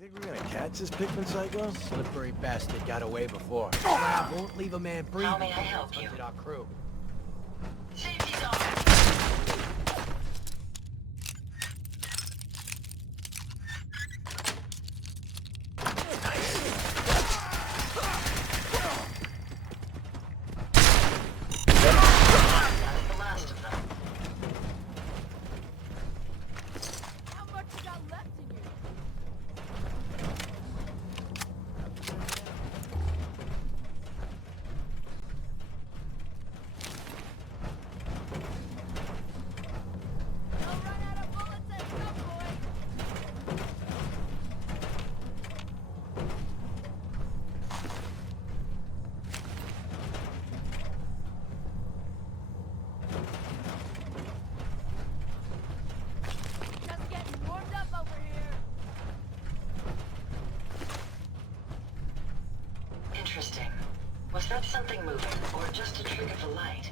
You think we're gonna catch this Pikmin psycho? Slippery bastard got away before. Lab won't leave a man breathing. How may I help you? Our crew. Safety's on. Interesting. Was that something moving, or just a trick of the light?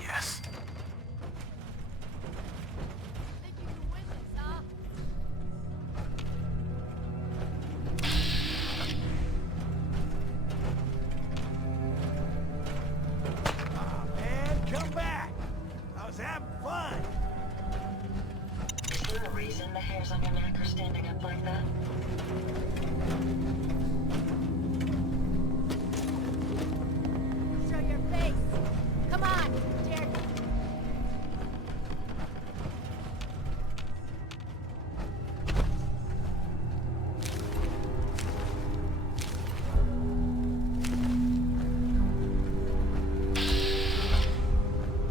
Yes. Aw, man, come back! I was having fun! Is there a reason the hairs on your neck are standing up like that? Show your face. Come on, dare me.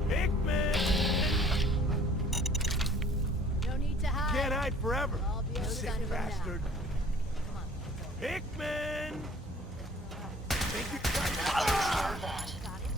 Pikmin! No need to hide. Can't hide forever, I'll be you able sick to him now. bastard. Come on. Pikmin! Think you Now takes care of that. Got it?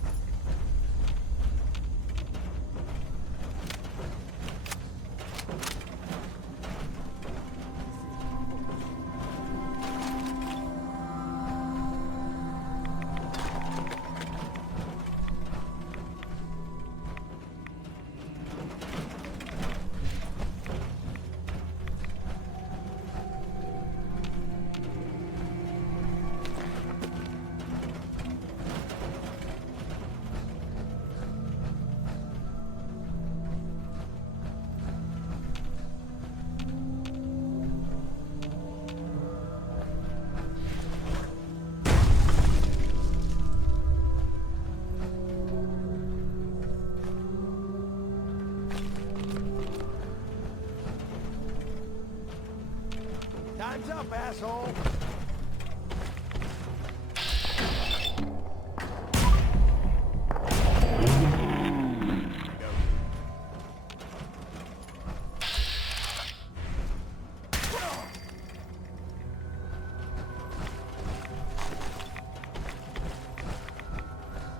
Time's up, asshole!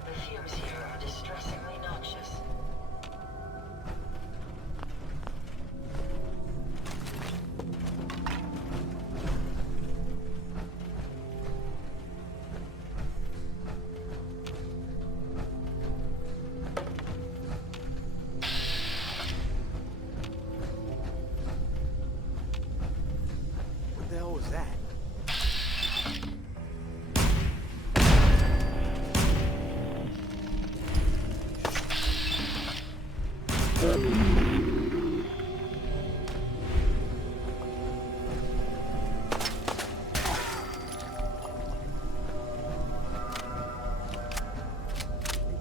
The fumes here are distressingly noxious. What the hell was that?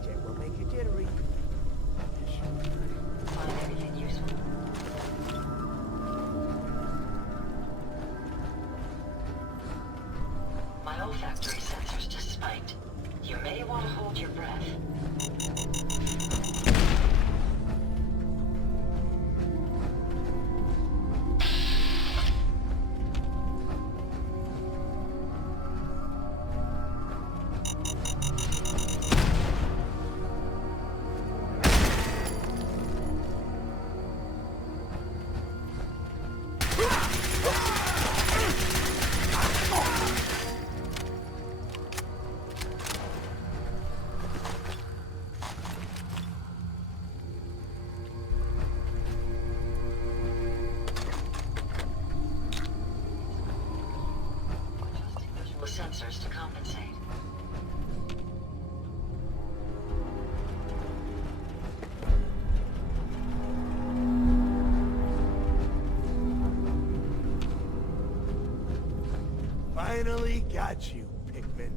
Jet will make you jittery. Find anything useful? My olfactory sensors just spiked. You may want to hold your breath. Got you, Pikmin.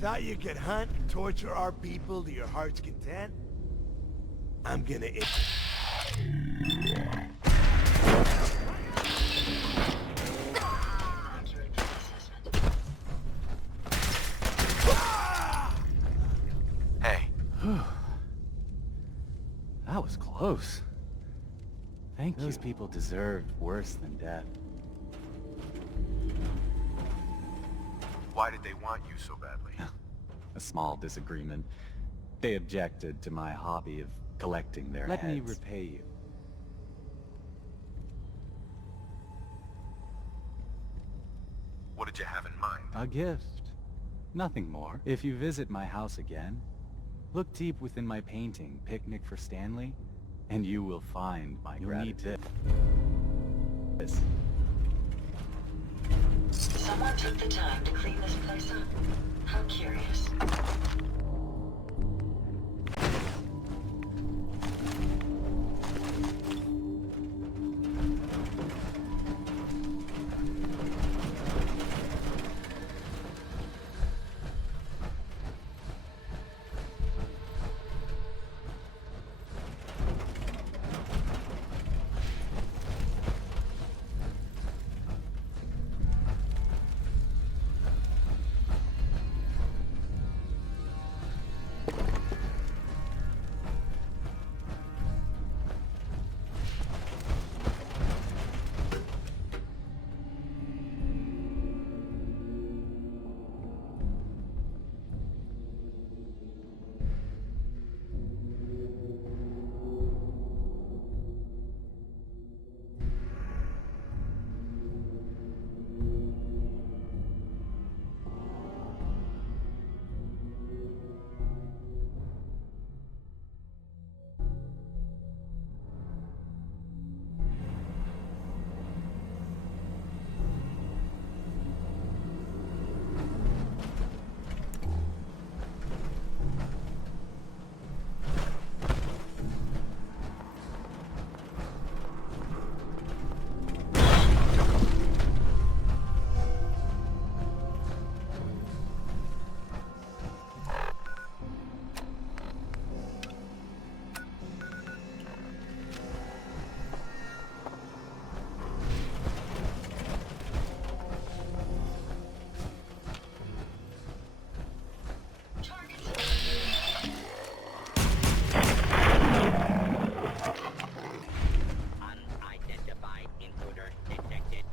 Thought you could hunt and torture our people to your heart's content? I'm gonna... Accurate threat assessment. Hey. That was close. Thank you. Those people deserved worse than death. Why did they want you so badly? A small disagreement. They objected to my hobby of collecting their heads. Let me repay you. What did you have in mind? A gift. Nothing more. If you visit my house again, look deep within my painting, Picnic for Stanley, and you will find my gratitude. This. Someone took the time to clean this place up. How curious. Unidentified intruder detected.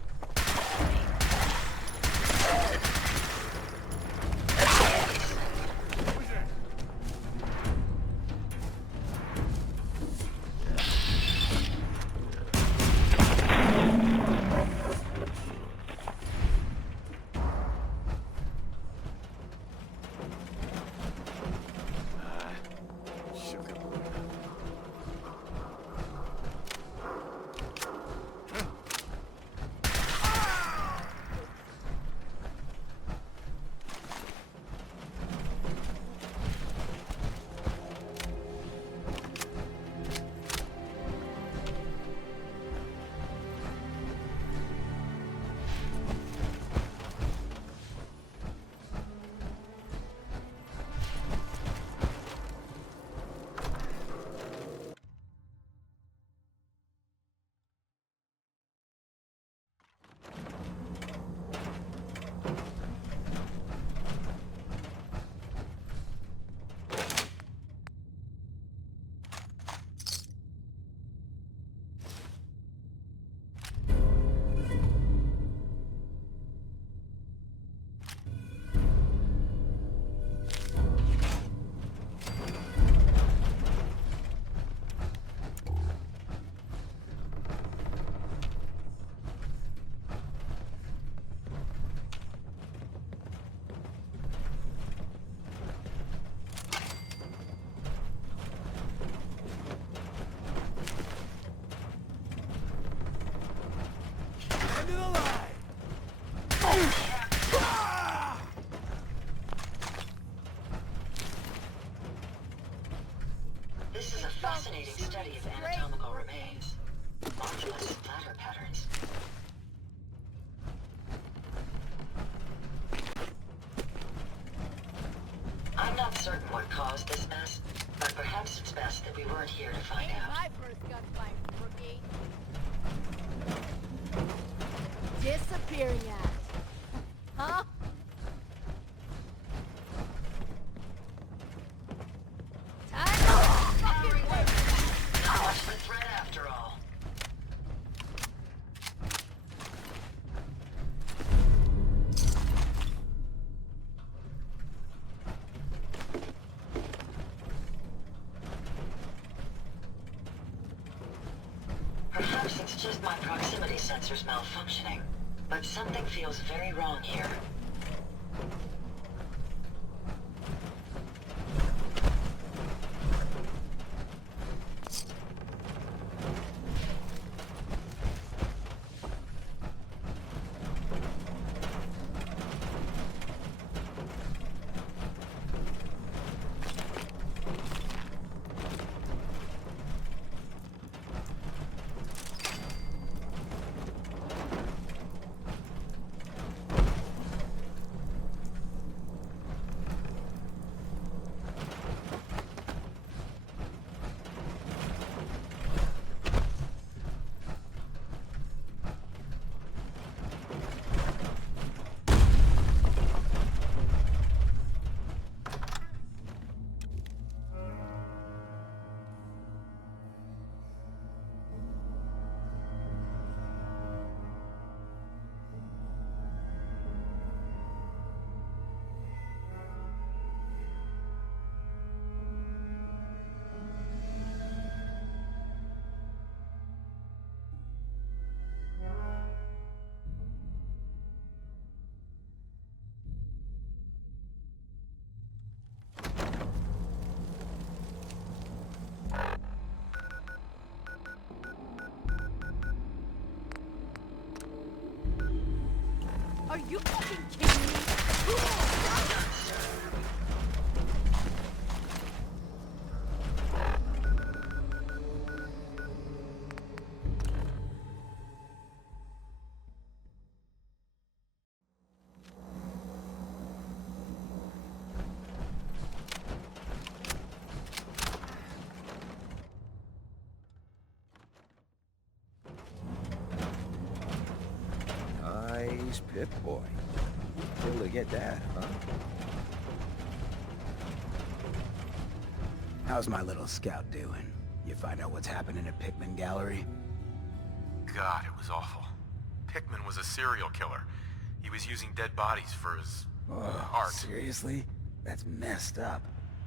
End of the line! This is a fascinating study of anatomical remains. Modulus splatter patterns. caused this mess, but perhaps it's best that we weren't here to find Ain't out. my first gunfight, rookie. Disappearing act. Huh? Time to fucking wait. Not much of a threat after all. Perhaps it's just my proximity sensors malfunctioning, but something feels very wrong here. Are you fucking kidding me? Nice pip boy. Able to get that, huh? How's my little scout doing? You find out what's happening at Pickman Gallery? God, it was awful. Pickman was a serial killer. He was using dead bodies for his art. Seriously? That's messed up.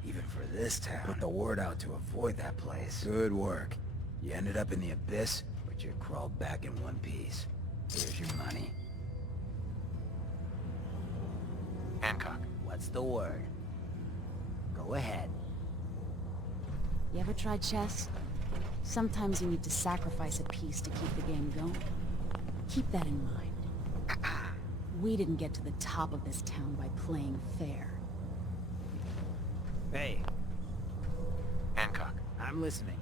Even for this town. Put the word out to avoid that place. Good work. You ended up in the abyss, but you crawled back in one piece. Here's your money. Hancock. What's the word? Go ahead. You ever tried chess? Sometimes you need to sacrifice a piece to keep the game going. Keep that in mind. We didn't get to the top of this town by playing fair. Hey, Hancock. I'm listening.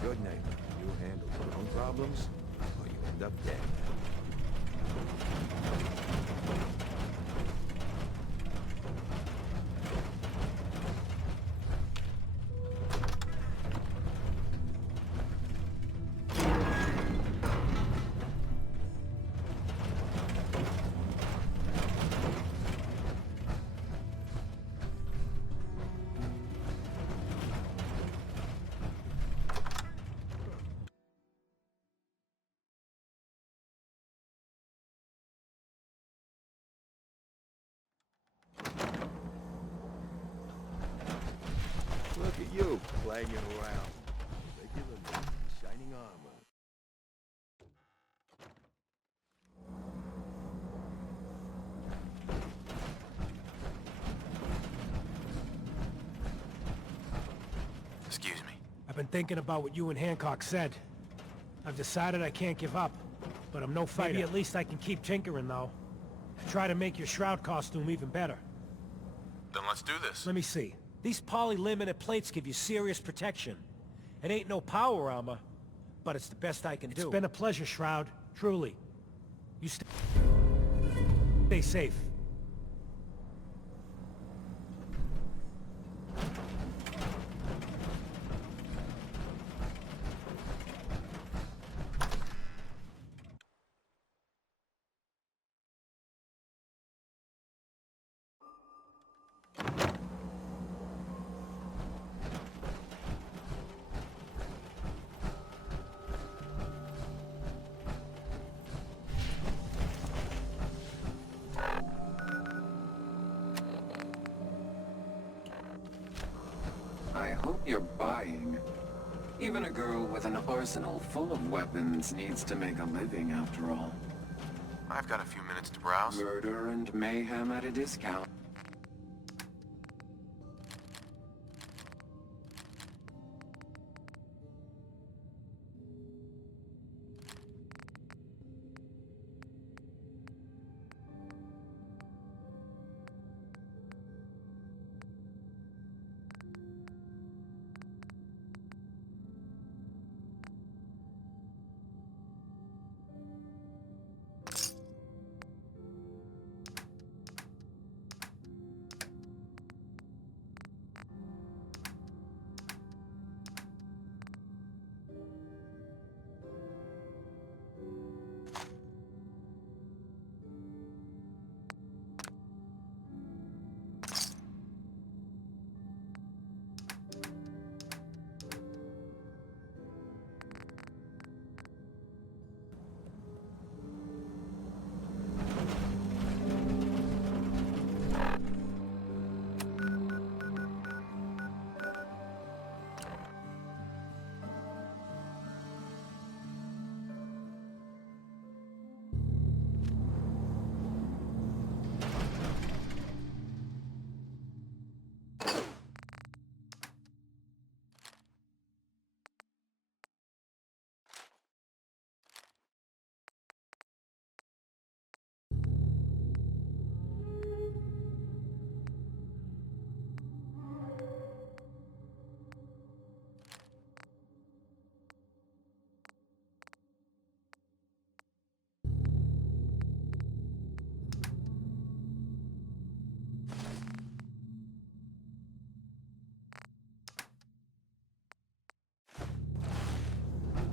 Good night. You handle your own problems, or you end up dead. Look at you, clanging around. Regular shining armor. Excuse me. I've been thinking about what you and Hancock said. I've decided I can't give up, but I'm no fighter. Maybe at least I can keep tinkering, though. Try to make your shroud costume even better. Then let's do this. Let me see. These poly-limited plates give you serious protection. It ain't no power armor, but it's the best I can do. It's been a pleasure, Shroud. Truly. You stay safe. hope you're buying. Even a girl with an arsenal full of weapons needs to make a living after all. I've got a few minutes to browse. Murder and mayhem at a discount.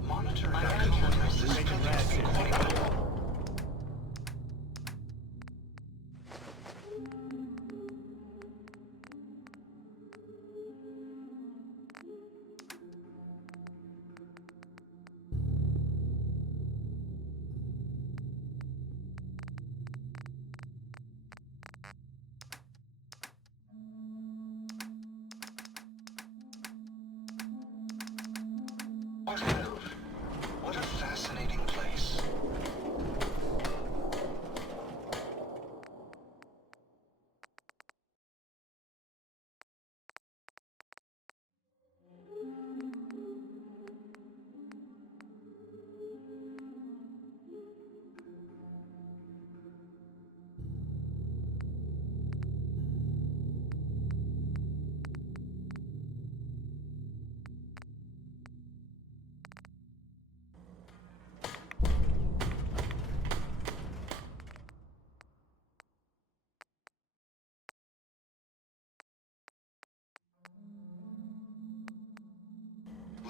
Monitor my headquarters. This building is being quite low. What a fascinating place.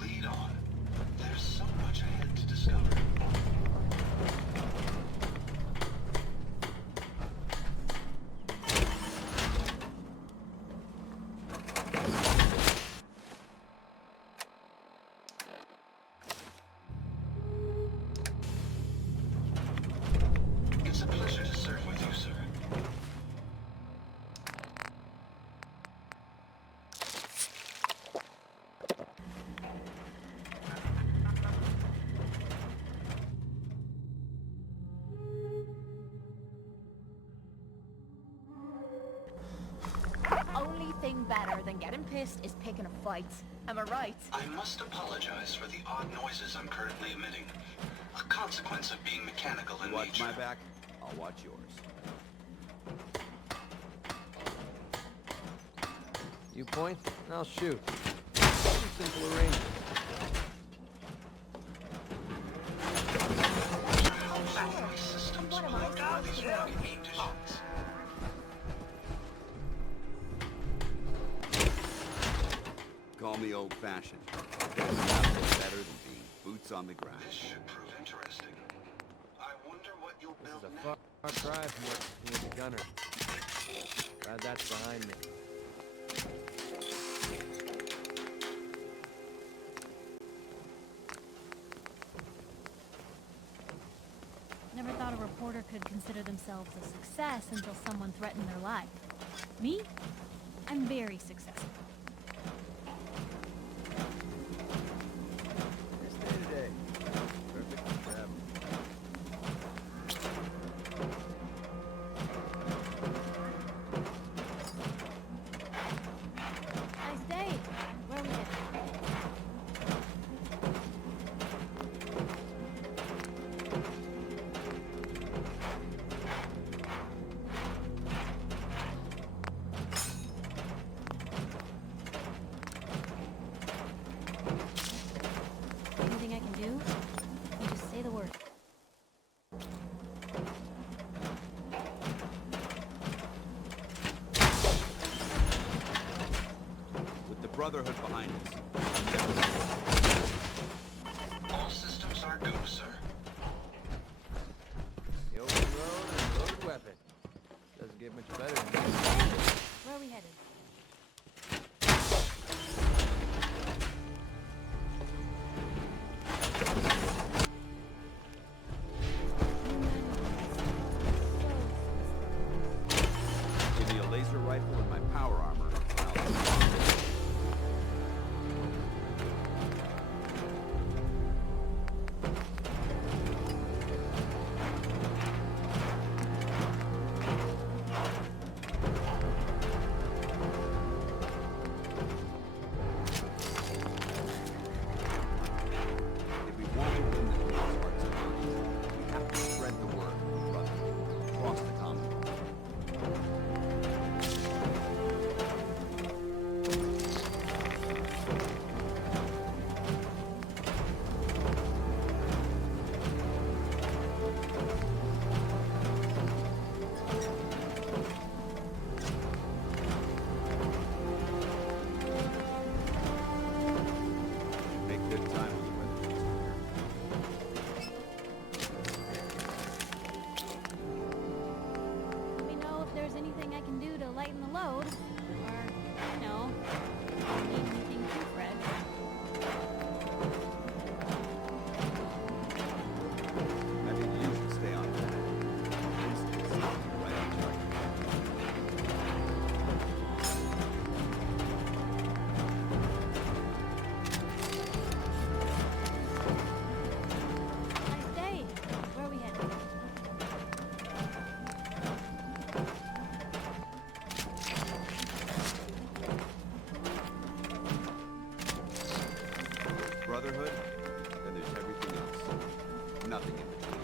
Lead on. There's so much ahead to discover. It's a pleasure to serve with you, sir. Only thing better than getting pissed is picking a fight. Am I right? I must apologize for the odd noises I'm currently emitting. A consequence of being mechanical in Watch nature. my back, I'll watch yours. You point, and I'll shoot. Simple arrangement. Battery systems What am will I endure these supposed to rugged do? conditions. Call me old-fashioned. There's nothing better than being boots on the ground. This should prove interesting. I wonder what you'll This build is a next. far drive from what you need a gunner. Glad that's behind me. Never thought a reporter could consider themselves a success until someone threatened their life. Me? I'm very successful. Brotherhood behind us. All systems are go, sir. The open road and a loaded weapon. Doesn't get much better than this. Where are we headed? Give me a laser rifle and my power armor. If we want to win the people's hearts and minds, we have to spread the word, brother, across the Commonwealth. Make good time with the weather. Let me know if there's anything I can do to lighten the load. Or, you know, need anything too, Fred. I think you should stay on that. Right on target. Nice day. Where are we headed? Brotherhood, then there's everything else. Nothing in between.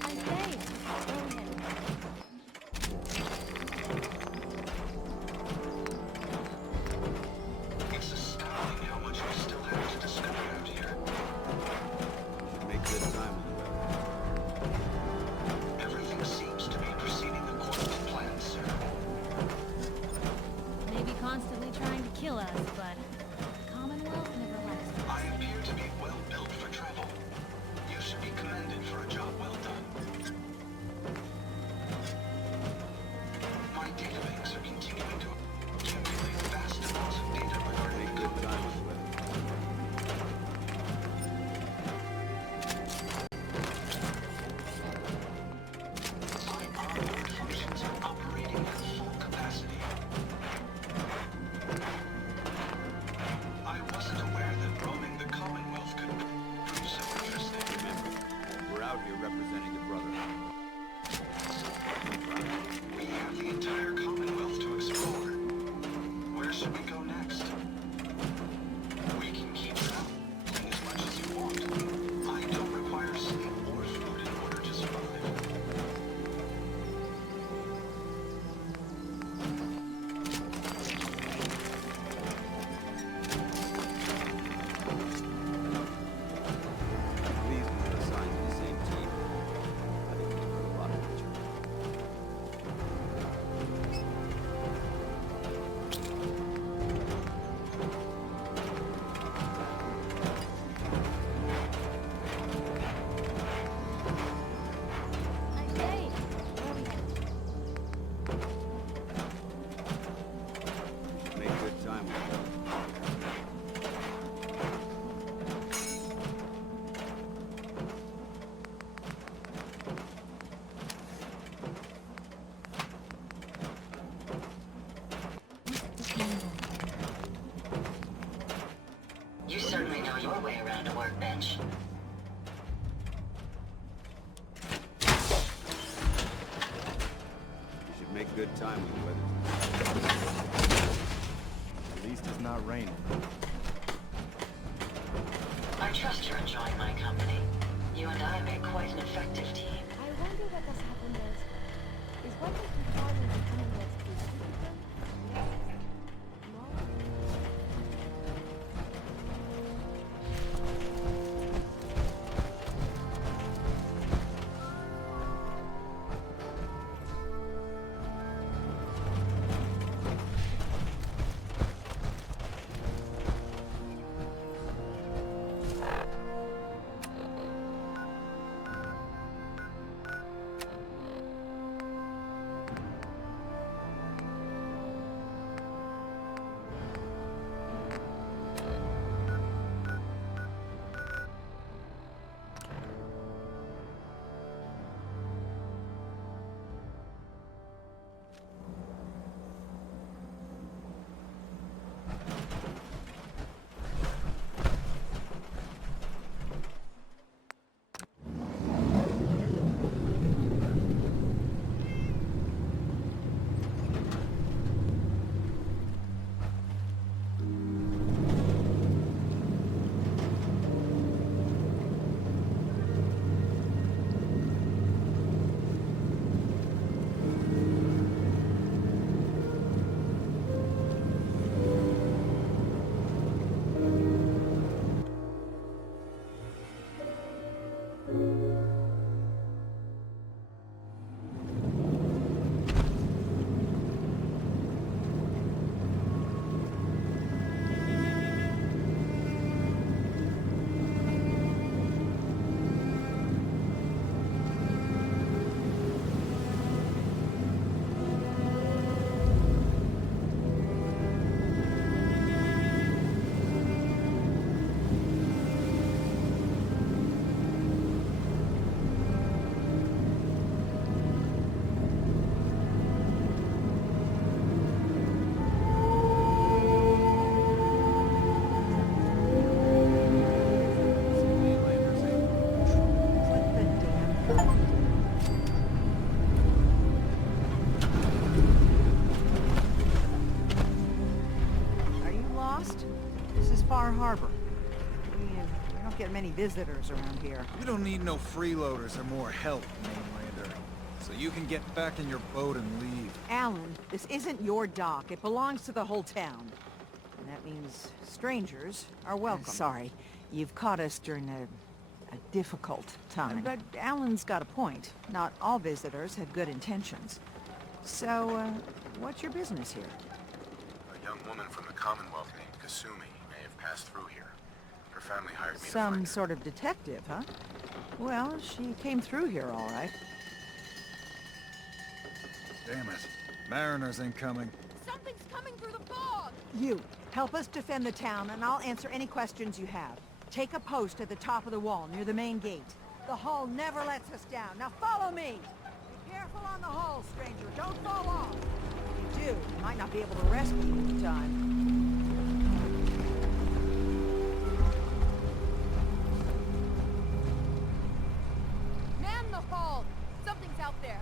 Nice day. Where are we headed? It's astounding how much we still have to discover out here. Should make good time with the weather. Everything seems to be proceeding according to plan, sir. Maybe constantly trying to kill us, but the Commonwealth never lets us. I appear to be well built for travel. You should be commended for a job well done. My databanks are continuing to accumulate vast amounts of data regarding Make the good time Commonwealth. with the weather. My onboard functions are operating at full capacity. I wasn't aware that roaming the Commonwealth could prove so interesting. Remember, we're out here representing the Brotherhood. We have the entire Commonwealth to explore. Where should we go next? We can keep traveling as much as you want. I don't require sleep or food in order to survive. Please we were assigned to the same team. I think we can do a lot of each other. Nice day. Where are we headed? Make good time with the weather. You certainly know your way around a workbench. You should make good time with the weather. At least it's not raining. I trust you're enjoying my company. You and I make quite an effective team. I wonder what has happened is what has been causing the Commonwealth to be stupid? Yes. No? get many visitors around here. You don't need no freeloaders or more help, mainlander. So you can get back in your boat and leave. Alan, this isn't your dock. It belongs to the whole town. And that means strangers are welcome. Sorry, you've caught us during a difficult time. But Alan's got a point. Not all visitors have good intentions. So, what's your business here? A young woman from the Commonwealth named Kasumi may have passed through here. Her family hired me to Some find her. sort of detective, huh? Well, she came through here all right. Damn it. Mariners incoming. Something's coming through the fog! You, help us defend the town, and I'll answer any questions you have. Take a post at the top of the wall, near the main gate. The hull never lets us down. Now follow me! Be careful on the hull, stranger. Don't fall off. If you do, you might not be able to rescue you in time. Man the hull! Something's out there.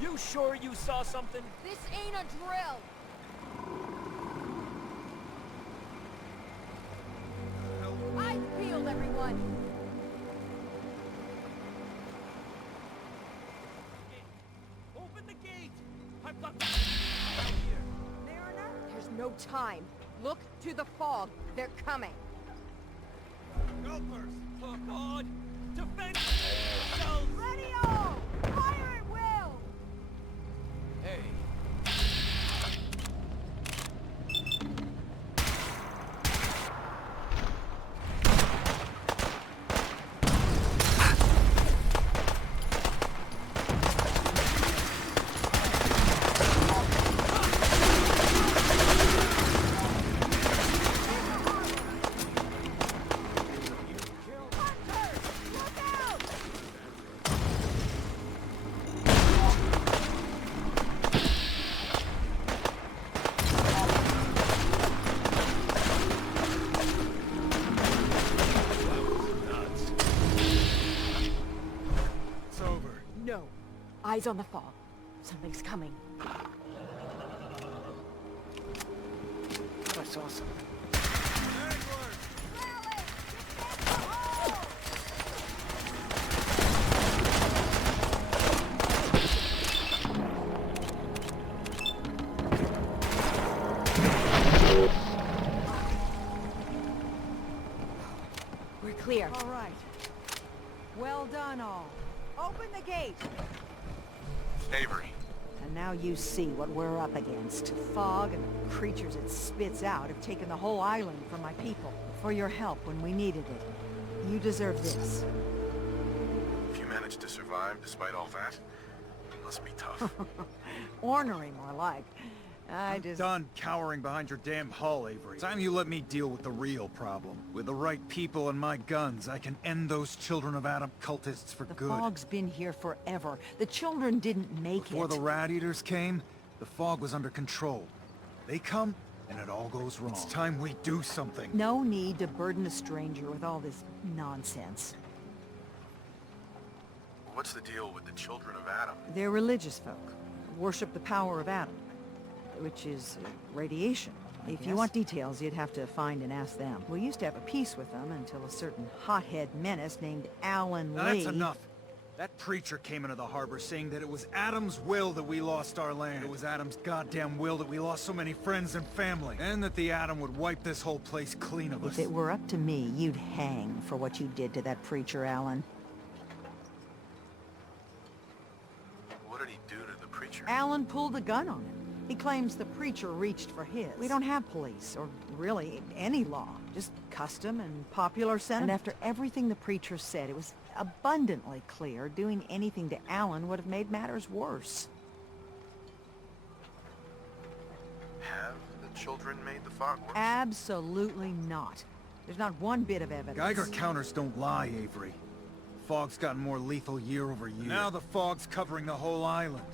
You sure you saw something? This ain't a drill! Eyes peeled, everyone! Open the gate! I've got here. Mariner? There's no time. Look to the fog. They're coming. Gophers! For God! Defend yourselves! Radio! Fire at will! Hey. Eyes on the fog. Something's coming. I saw something. We're clear. All right. Well done, all. Open the gate! Avery. And now you see what we're up against. Fog and the creatures it spits out have taken the whole island from my people. For your help when we needed it. You deserve this. If you managed to survive despite all that, it must be tough. Ornery, more like. I'm done cowering behind your damn hull, Avery. Time you let me deal with the real problem. With the right people and my guns, I can end those Children of Adam cultists for good. The fog's been here forever. The children didn't make Before it. the Rat Eaters came, the fog was under control. They come, and it all goes wrong. It's time we do something. No need to burden a stranger with all this nonsense. What's the deal with the Children of Adam? They're religious folk. Worship the power of Adam. Which is radiation. If you want details, you'd have to find and ask them. We used to have a peace with them until a certain hothead menace named Alan Lee... Now that's enough. That preacher came into the harbor saying that it was Adam's will that we lost our land. It was Adam's goddamn will that we lost so many friends and family. And that the Adam would wipe this whole place clean of us. If it were up to me, you'd hang for what you did to that preacher, Alan. What did he do to the preacher? Alan pulled a gun on him. He claims the preacher reached for his. We don't have police, or really any law. Just custom and popular sentiment. And after everything the preacher said, it was abundantly clear doing anything to Alan would have made matters worse. Have the children made the fog worse? Absolutely not. There's not one bit of evidence. Geiger counters don't lie, Avery. The fog's gotten more lethal year over year. Now the fog's covering the whole island.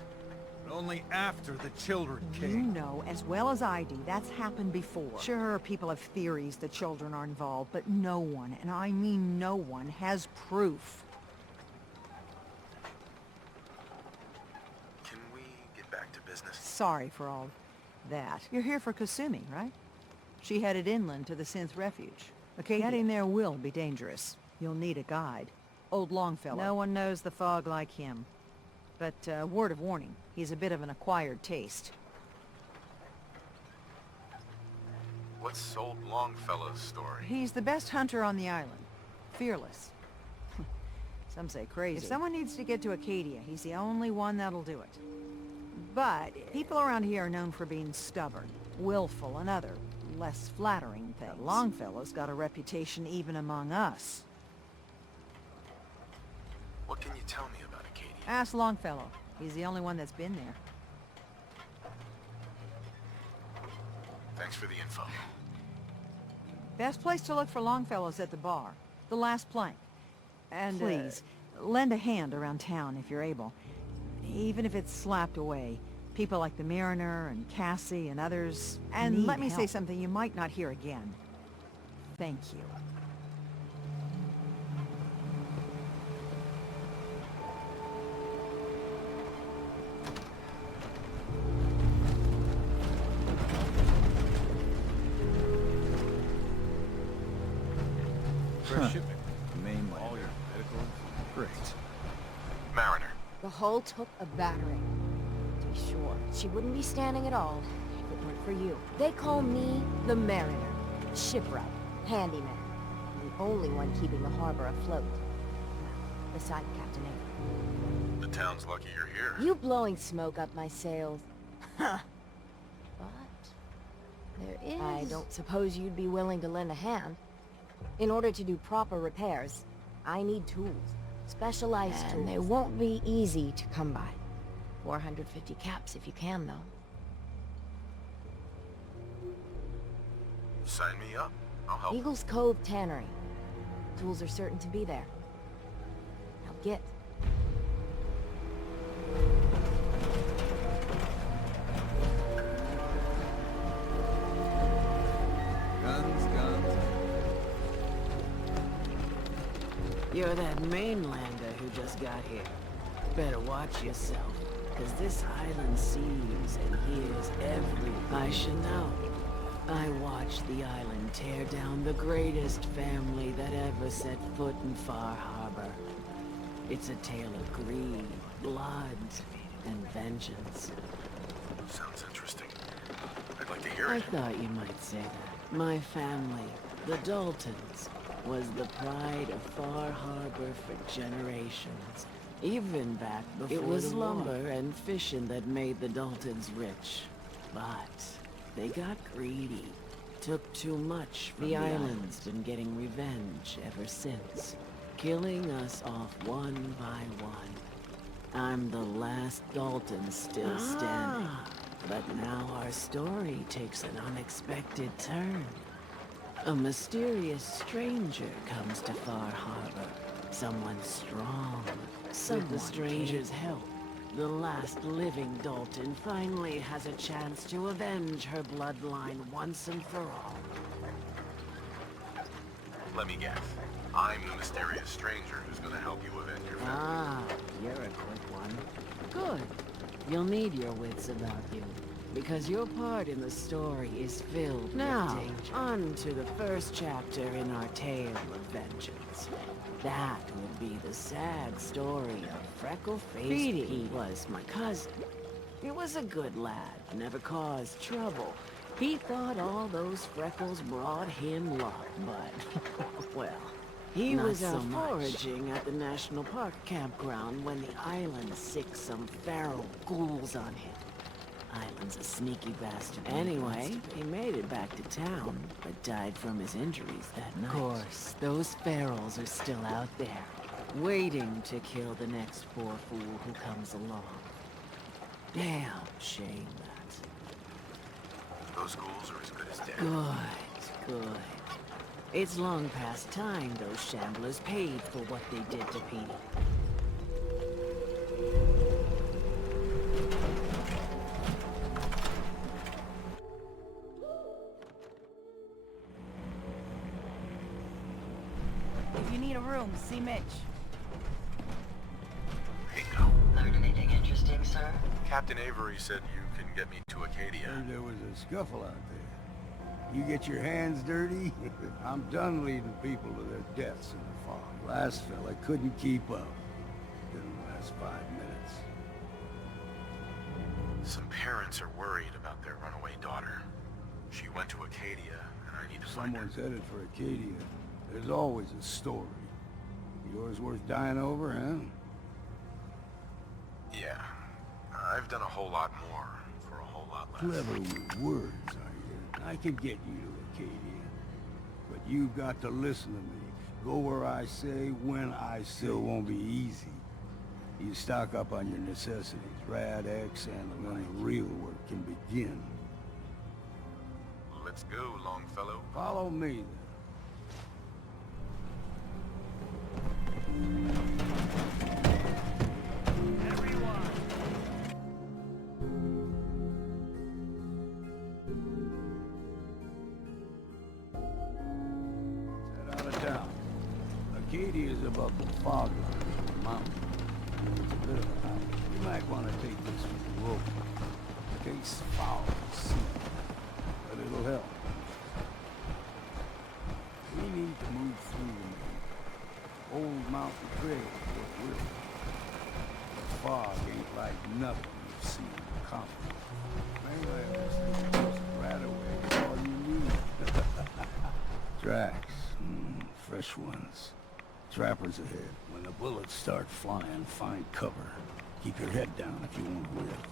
Only after the children came. You know as well as I do, that's happened before. Sure, people have theories the children are involved, but no one, and I mean no one, has proof. Can we get back to business? Sorry for all that. You're here for Kasumi, right? She headed inland to the Synth Refuge. Getting there will be dangerous. You'll need a guide. Old Longfellow. No one knows the fog like him. But, word of warning, he's a bit of an acquired taste. What's old Longfellow's story? He's the best hunter on the island. Fearless. Some say crazy. If someone needs to get to Acadia, he's the only one that'll do it. But people around here are known for being stubborn, willful, and other, less flattering things. Longfellow's got a reputation even among us. What can you tell me about Acadia? Ask Longfellow. He's the only one that's been there. Thanks for the info. Best place to look for Longfellow's at the bar. The last plank. And please, lend a hand around town if you're able. Even if it's slapped away. People like the Mariner and Cassie and others. And let me say something you might not hear again. Thank you. Fresh shipping. Mainland. All your medical. Great. Mariner. The hull took a battering. To be sure, she wouldn't be standing at all if it weren't for you. They call me the Mariner. Shipwright. Handyman. The only one keeping the harbor afloat. Beside Captain Avery. The town's lucky you're here. You blowing smoke up my sails. Huh. But there is... I don't suppose you'd be willing to lend a hand. In order to do proper repairs, I need tools. Specialized tools. And they won't be easy to come by. 450 caps if you can, though. Sign me up. I'll help. Eagles Cove Tannery. Tools are certain to be there. Now get. Guns, guns. You're that mainlander who just got here. Better watch yourself, because this island sees and hears everything. I should know. I watched the island tear down the greatest family that ever set foot in Far Harbor. It's a tale of greed, blood, and vengeance. Sounds interesting. I'd like to hear I it. thought you might say that. My family, the Daltons, was the pride of Far Harbor for generations. Even back before it was lumber and fishing that made the Daltons rich. But they got greedy. Took too much from the island's been getting revenge ever since. Killing us off one by one. I'm the last Dalton still standing. But now our story takes an unexpected turn. A mysterious stranger comes to Far Harbor. Someone strong. With the stranger's help, the last living Dalton finally has a chance to avenge her bloodline once and for all. Let me guess. I'm the mysterious stranger who's gonna help you avenge your family. Ah, you're a quick one. Good. You'll need your wits about you, because your part in the story is filled with danger. On to the first chapter in our tale of vengeance. That will be the sad story of Freckle-Faced Pete. He was my cousin. He was a good lad, never caused trouble. He thought all those freckles brought him luck, but, well, he was out foraging at the National Park campground when the island sicked some feral ghouls on him. Island's a sneaky bastard. Anyway, he made it back to town, but died from his injuries that night. Of course, those ferals are still out there, waiting to kill the next poor fool who comes along. Damn shame that. Those ghouls are as good as dead. Good, good. It's long past time those shamblers paid for what they did to Petey. If you need a room, see Mitch. Bingo. Learn anything interesting, sir? Captain Avery said you can get me to Acadia. Heard there was a scuffle out there. You get your hands dirty? I'm done leading people to their deaths in the fog. Last fella couldn't keep up. Didn't last 5 minutes. Some parents are worried about their runaway daughter. She went to Acadia, and I need to find her. Someone's headed for Acadia. There's always a story. Yours worth dying over, huh? Yeah. I've done a whole lot more for a whole lot less. Clever with words, are you? I could get you to Acadia. But you've got to listen to me. Go where I say, when I say. It won't be easy. You stock up on your necessities, Rad X, and then the real work can begin. Let's go, Longfellow. Follow me, Acadia is above the fog line of the mountain. It's a bit of a hike. You might want to take this with a rope. In case foul sea, but it'll help. We need to move through the main old mountain trail if we're. The fog ain't like nothing you've seen in the comic. Anyway, this thing just right away is all you need. Tracks, fresh ones. Trappers ahead. When the bullets start flying, find cover. Keep your head down if you want to live.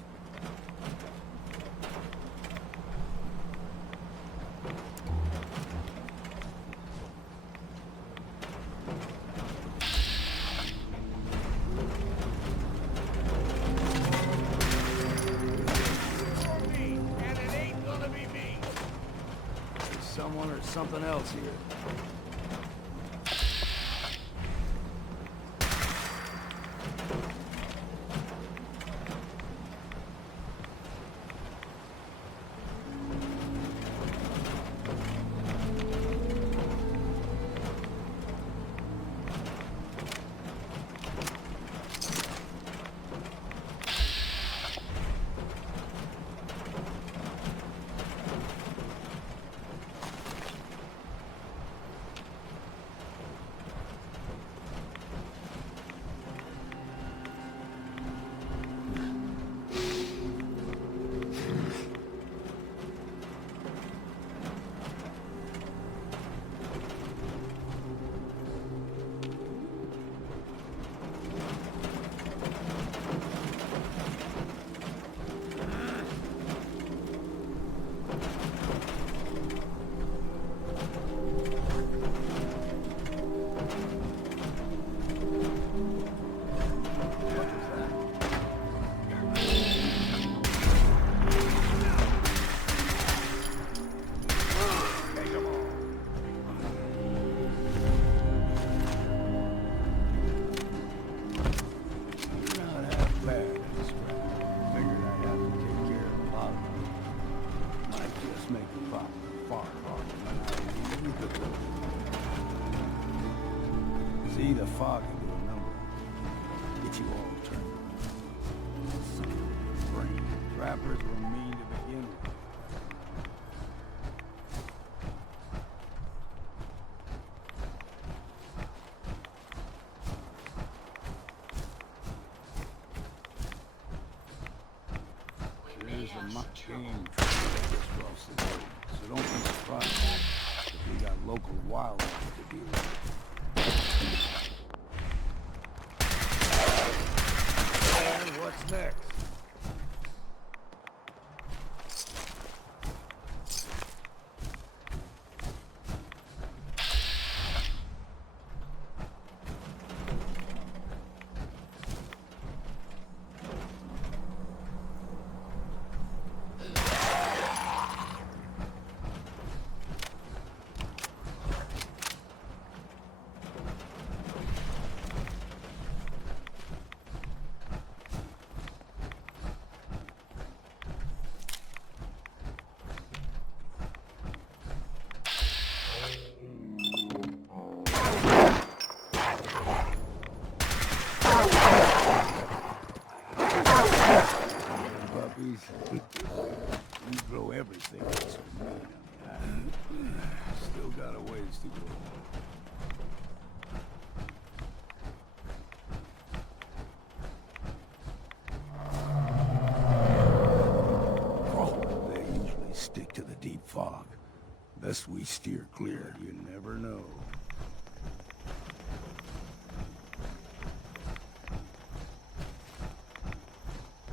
And it ain't gonna be me. There's someone or something else here. See the fog into a number. Get you all turned around. Brain. Trappers were mean to begin with. There's a mock game just across the road, so don't be surprised if we got local wildlife to deal with. And what's next? You throw everything that's made on the island. Still got a ways to go. Oh, they usually stick to the deep fog. Best we steer clear. You never know.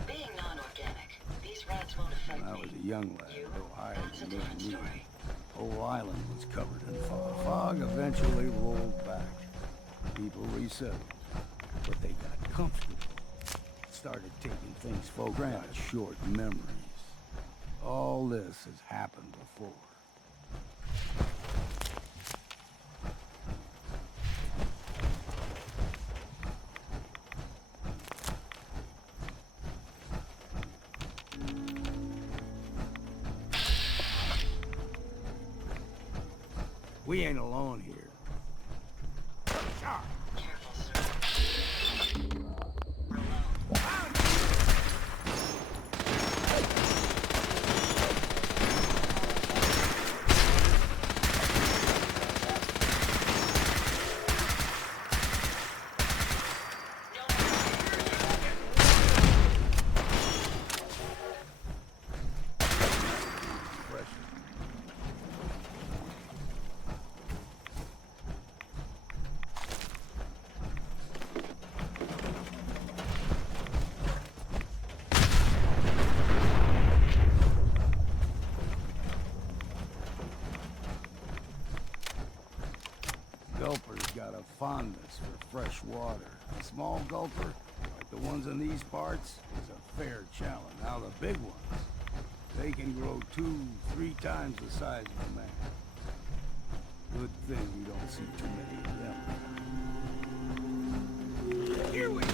Being non-organic, these rats won't affect When I me. was a young lad, You? Ohio That's a was different near me. story. Whole island was covered in fog. Fog eventually rolled back. People resettled, but they got comfortable. Started taking things for granted. Short memories. All this has happened before. We ain't alone here. Gulper's got a fondness for fresh water. A small gulper, like the ones in these parts, is a fair challenge. Now the big ones, they can grow 2-3 times the size of a man. Good thing you don't see too many of them. Here we go!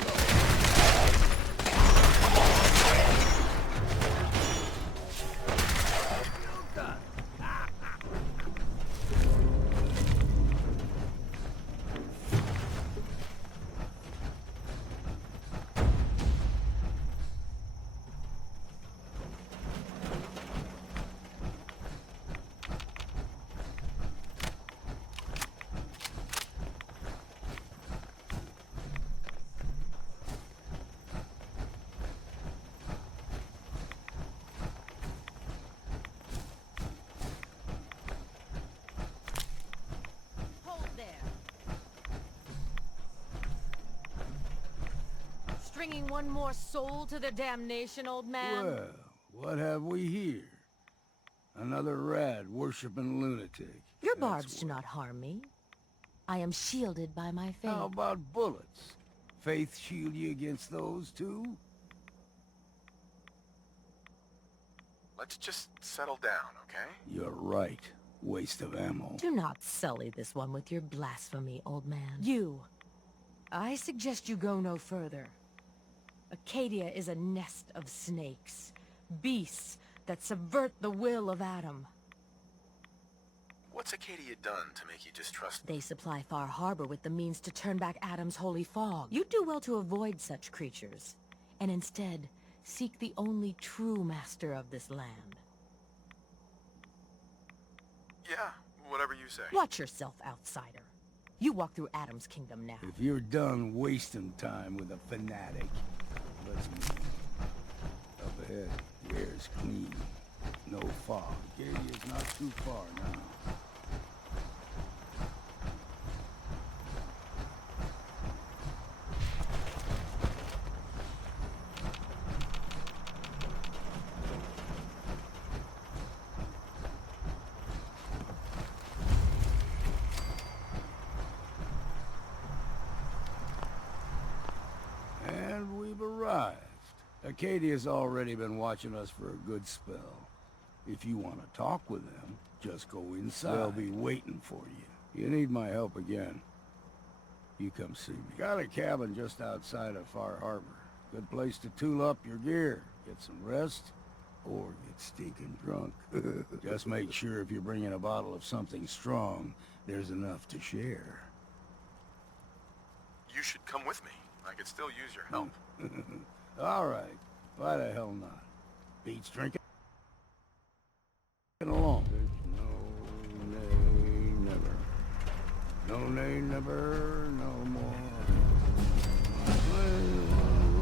Stringing one more soul to their damnation, old man? Well, what have we here? Another rad worshipping lunatic. Your barbs do not harm me. I am shielded by my faith. How about bullets? Faith shield you against those too? Let's just settle down, okay? You're right. Waste of ammo. Do not sully this one with your blasphemy, old man. You. I suggest you go no further. Acadia is a nest of snakes. Beasts that subvert the will of Adam. What's Acadia done to make you distrust They supply Far Harbor with the means to turn back Adam's holy fog. You do well to avoid such creatures, and instead seek the only true master of this land. Yeah, whatever you say. Watch yourself, outsider. You walk through Adam's kingdom now. If you're done wasting time with a fanatic, let's move. Up ahead, the air's clean. No fog. Acadia's not too far now. And we've arrived. Acadia's already been watching us for a good spell. If you want to talk with them, just go inside. They'll be waiting for you. You need my help again, you come see me. Got a cabin just outside of Far Harbor. Good place to tool up your gear, get some rest, or get stinking drunk. Just make sure if you're bringing a bottle of something strong, there's enough to share. You should come with me. I could still use your help. All right. Why the hell not? Beats drinking along. There's no never, no more.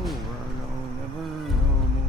Over, no, never, no more.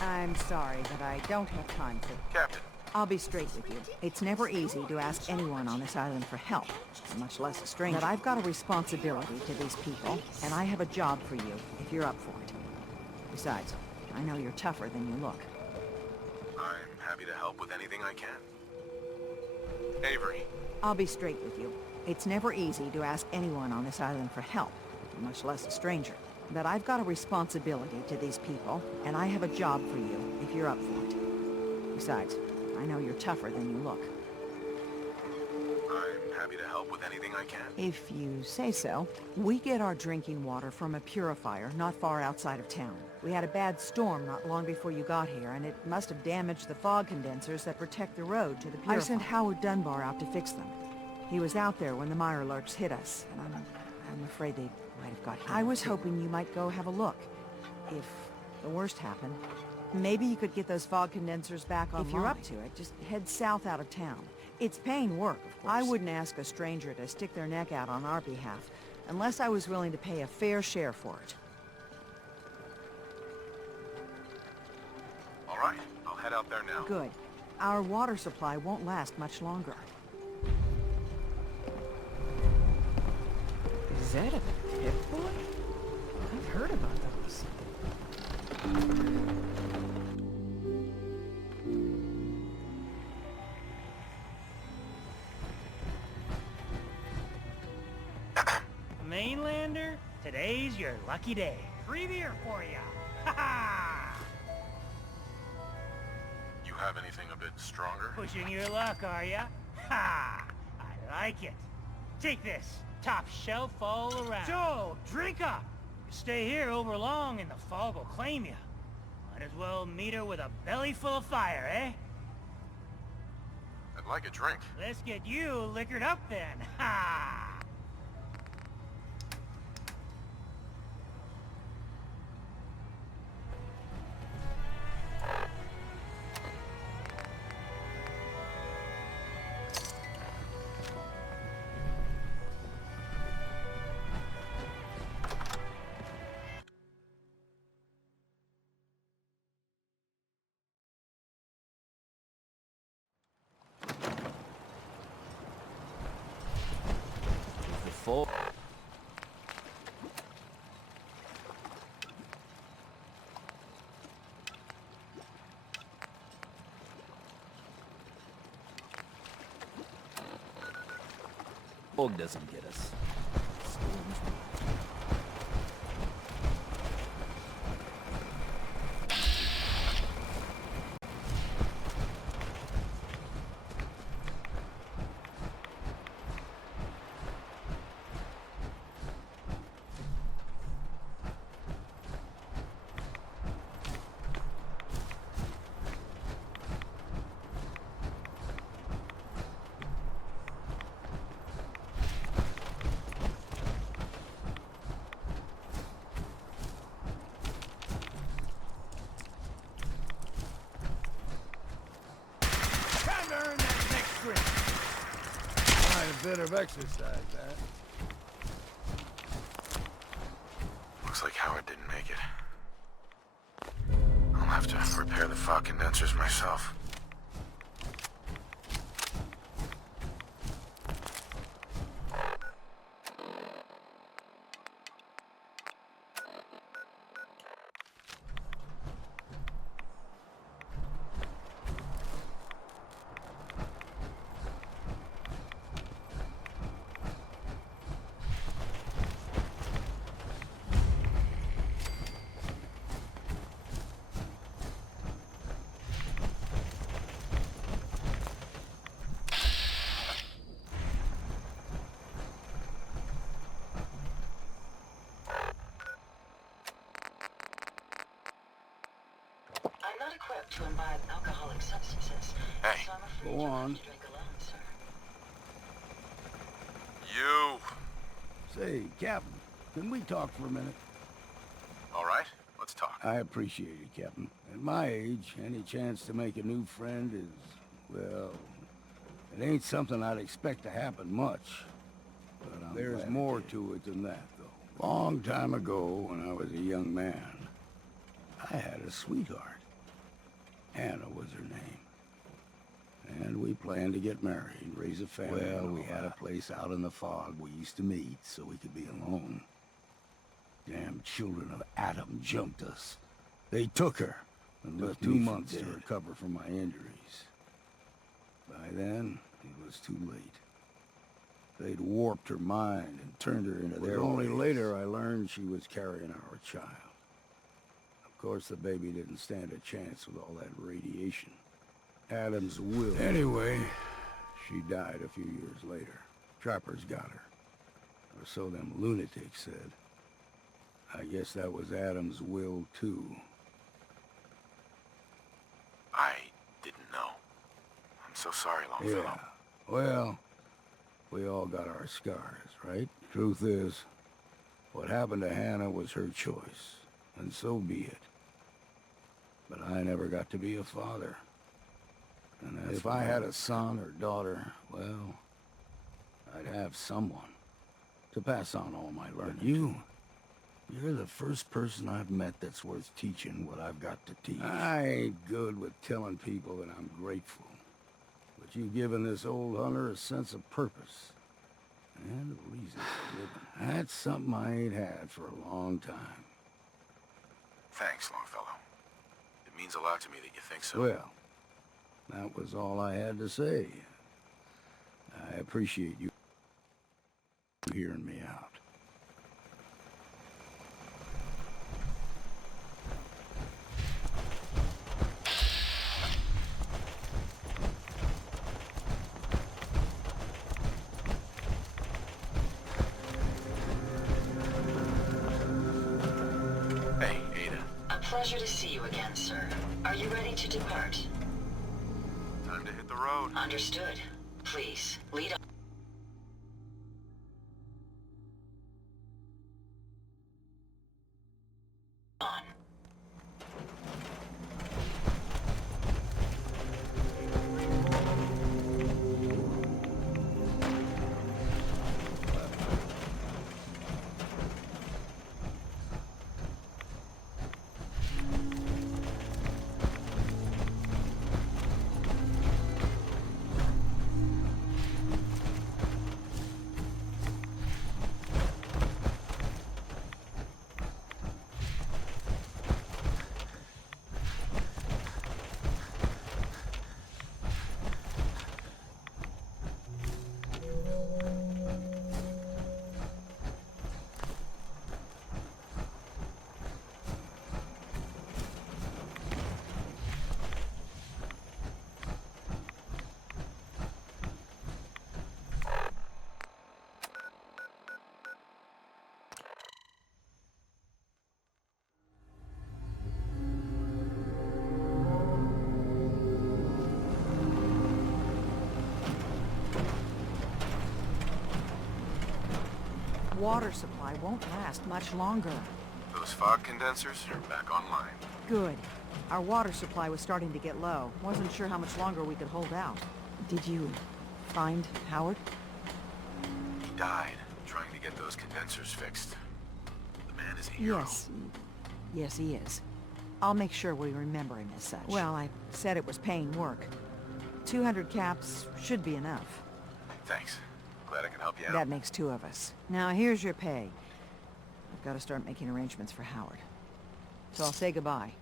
I'm sorry, but I don't have time for... Captain. I'll be straight with you. It's never easy to ask anyone on this island for help, much less a stranger. But I've got a responsibility to these people, and I have a job for you, if you're up for it. Besides, I know you're tougher than you look. I'm happy to help with anything I can. Avery. I'll be straight with you. It's never easy to ask anyone on this island for help, much less a stranger. But I've got a responsibility to these people, and I have a job for you, if you're up for it. Besides, I know you're tougher than you look. I'm happy to help with anything I can. If you say so. We get our drinking water from a purifier not far outside of town. We had a bad storm not long before you got here, and it must have damaged the fog condensers that protect the road to the purifier. I sent Howard Dunbar out to fix them. He was out there when the Mirelurks hit us, and I'm afraid they might have got hit. I was hoping you might go have a look. If the worst happened, maybe you could get those fog condensers back online. If you're up to it, just head south out of town. It's paying work, of course. I wouldn't ask a stranger to stick their neck out on our behalf, unless I was willing to pay a fair share for it. All right, I'll head out there now. Good. Our water supply won't last much longer. Is that a pit boy? I've heard about those. Mainlander, today's your lucky day. Free beer for ya. Ha ha! You have anything a bit stronger? Pushing your luck, are ya? Ha! I like it. Take this. Top shelf all around. So, drink up. You stay here over long and the fog will claim you. Might as well meet her with a belly full of fire, eh? I'd like a drink. Let's get you liquored up then. Ha! Full. Fog doesn't get us. A bit of exercise, that. Looks like Howard didn't make it. I'll have to repair the fog condensers myself. I'm not equipped to imbibe alcoholic substances. Hey. So I'm afraid Go you'll have on. to drink alone, sir. You. Say, Captain, can we talk for a minute? All right, let's talk. I appreciate it, Captain. At my age, any chance to make a new friend is, well, it ain't something I'd expect to happen much. But there's more to it than that, though. Long time ago, when I was a young man, I had a sweetheart. Anna was her name. And we planned to get married and raise a family. Well, we had a place out in the fog we used to meet so we could be alone. Damn children of Adam jumped us. They took her and left 2 months to recover from my injuries. By then, it was too late. They'd warped her mind and turned her into their only ways. Later I learned she was carrying our child. Of course, the baby didn't stand a chance with all that radiation. Adam's will. Anyway, she died a few years later. Trappers got her. Or so them lunatics said. I guess that was Adam's will, too. I didn't know. I'm so sorry, Longfellow. Well, we all got our scars, right? Truth is, what happened to Hannah was her choice, and so be it. But I never got to be a father. And if I had a son or daughter, well, I'd have someone to pass on all my learning. You're the first person I've met that's worth teaching what I've got to teach. I ain't good with telling people that I'm grateful. But you've given this old hunter a sense of purpose. And a reason for living. That's something I ain't had for a long time. Thanks, Longfellow. It means a lot to me that you think so. Well, that was all I had to say. I appreciate you hearing me out. Hey, Ada. A pleasure to see you again, sir. Are you ready to depart? Time to hit the road. Understood. Please, lead on. Water supply won't last much longer. Those fog condensers are back online. Good. Our water supply was starting to get low. Wasn't sure how much longer we could hold out. Did you find Howard? He died trying to get those condensers fixed. The man is a hero. Yes. Yes, he is. I'll make sure we remember him as such. Well, I said it was paying work. 200 caps should be enough. Thanks. Glad I can help you out. That makes 2 of us. Now, here's your pay. I've got to start making arrangements for Howard. So I'll say goodbye.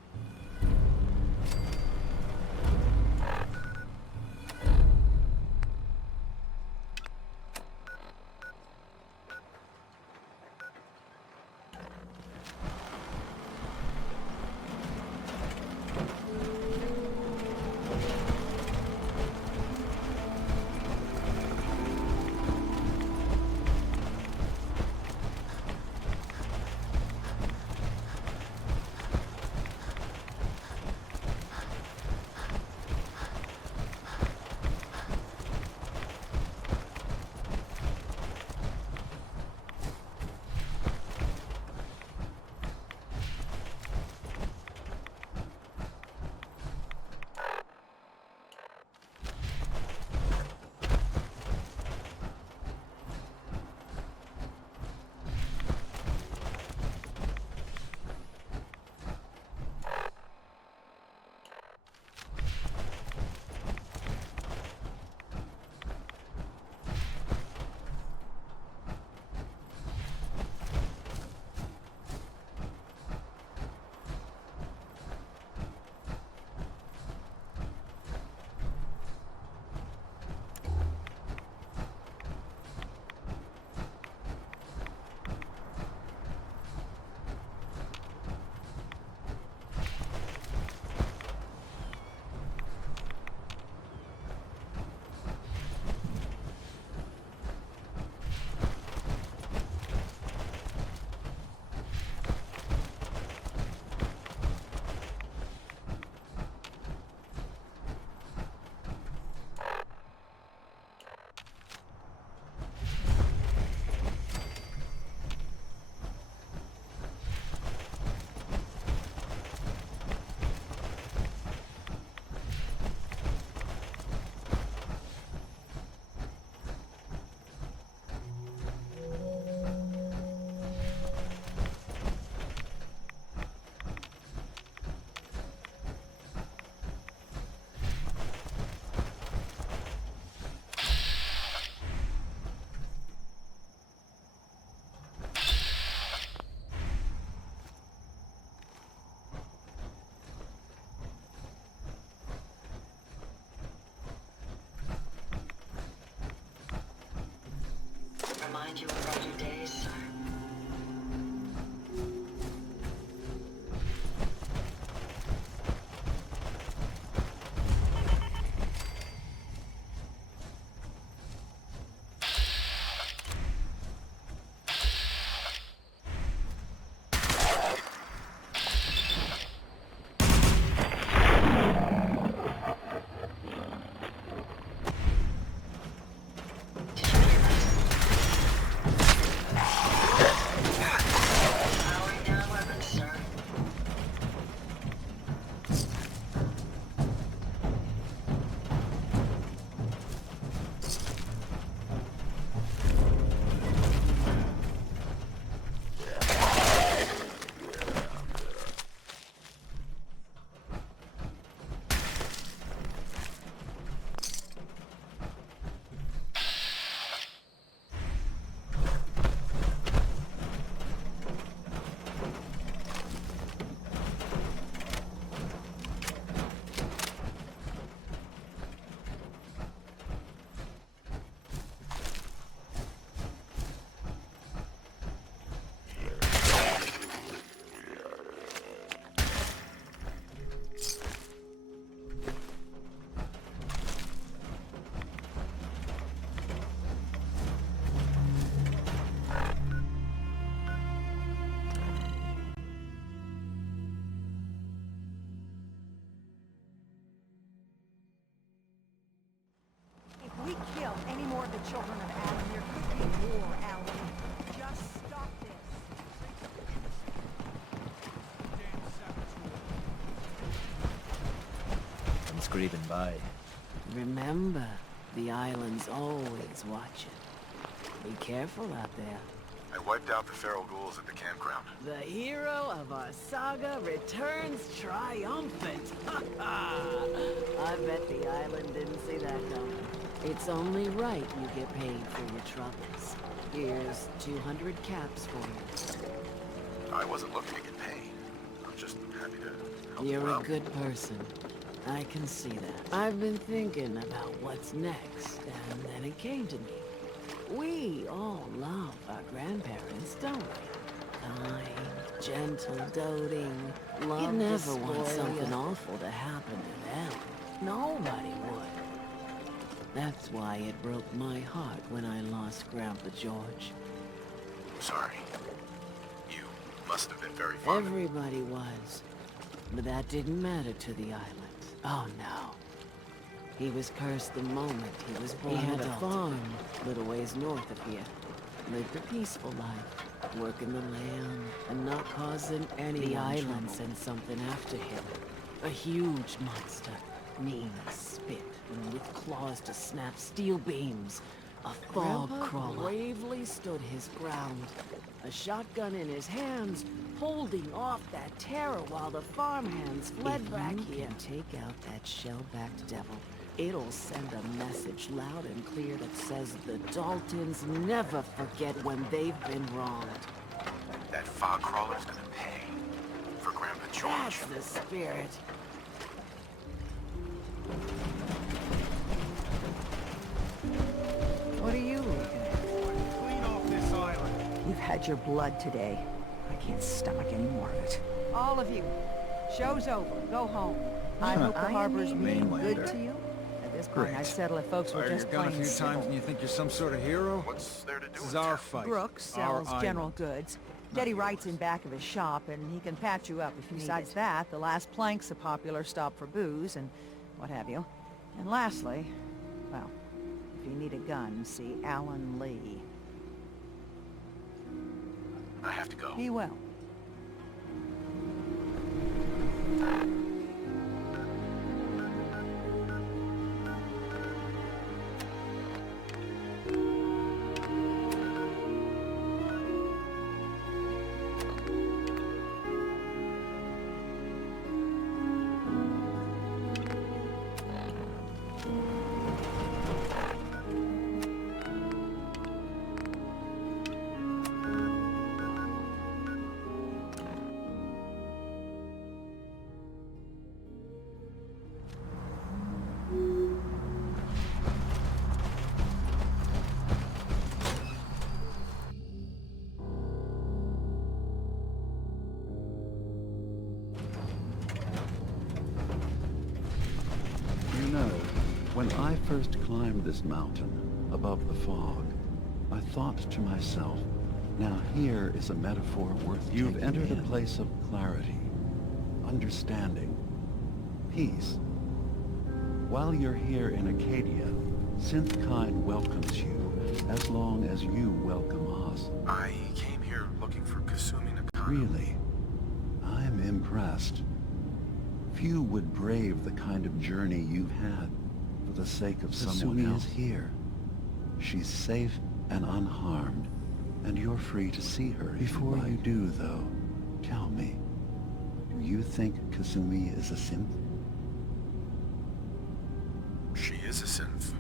Remind you about your days, sir? We kill any more of the children of Adam, there could be war, Alan. Just stop this. I'm scraping by. Remember, the island's always watching. Be careful out there. I wiped out the feral ghouls at the campground. The hero of our saga returns triumphant. I bet the island didn't see that coming. It's only right you get paid for your troubles. Here's 200 caps for you. I wasn't looking to get paid. I'm just happy to help you You're a out. good person. I can see that. I've been thinking about what's next, and then it came to me. We all love our grandparents, don't we? Kind, gentle, doting. Love You'd never want something awful to happen to them. Nobody would. That's why it broke my heart when I lost Grandpa George. Sorry. You must have been very fond of me. Everybody was. But that didn't matter to the island. Oh no. He was cursed the moment he was born. He had a farm, little ways north of here. Lived a peaceful life, working the land, and not causing any The island sent something after him. A huge monster, mean as spit, and with claws to snap steel beams. A fog crawler bravely stood his ground, a shotgun in his hands, holding off that terror while the farmhands fled back here. Can take out that shell-backed devil, it'll send a message loud and clear that says the Daltons never forget when they've been wronged. That fog crawler's gonna pay for Grandpa George. That's the spirit. What are you looking at? Clean off this island. You've had your blood today. I can't stomach any more of it. All of you, show's over. Go home. I hope the harbor's been good to you. At this point, I'd settle if folks were Fire just your gun a plain few civil. times and you think you're some sort of hero? What's there to do This with is our town? fight. Brooks Our sells general island. goods. Daddy writes in back of his shop, and he can patch you up if you need Besides that, the Last Plank's a popular stop for booze and what have you. And lastly, well, if you need a gun, see Alan Lee. I have to go. Be well. You know, when I first climbed this mountain above the fog, I thought to myself, now here is a metaphor worth You've entered a place of clarity, understanding, peace. While you're here in Acadia, Synthkind welcomes you as long as you welcome us. I came here looking for Kasumi Nakano. Really? I'm impressed. Few would brave the kind of journey you've had for the sake of someone else. Kasumi is here. She's safe and unharmed, and you're free to see her. Before you do, though, tell me, do you think Kasumi is a synth? She is a synth.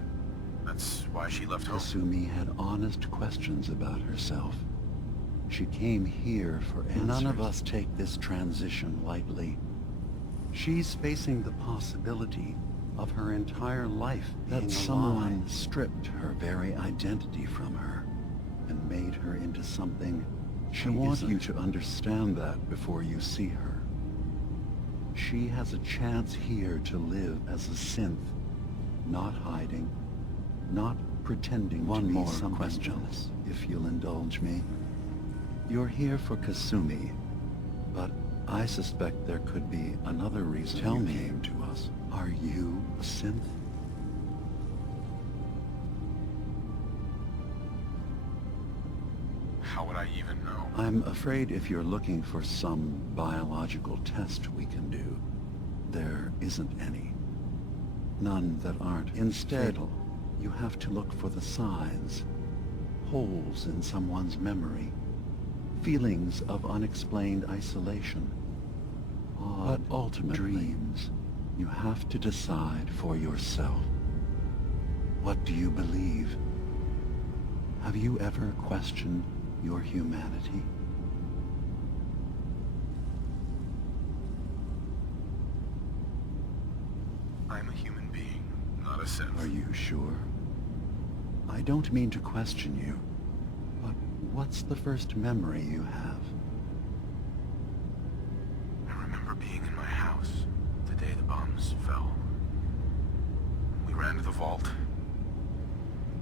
That's why she left home. Kasumi had honest questions about herself. She came here for answers. None of us take this transition lightly. She's facing the possibility of her entire life that someone stripped her very identity from her and made her into something she isn't. I want you to understand that before you see her. She has a chance here to live as a synth, not hiding, not pretending to be something else, if you'll indulge me. You're here for Kasumi, but I suspect there could be another reason you came to us. Are you a synth? How would I even know? I'm afraid if you're looking for some biological test we can do, there isn't any. None that aren't fatal. You have to look for the signs, holes in someone's memory, feelings of unexplained isolation, but ultimate dreams. You have to decide for yourself. What do you believe? Have you ever questioned your humanity? I'm a human being, not a synth. Are you sure? I don't mean to question you, but what's the first memory you have? I remember being in my house the day the bombs fell. We ran to the vault.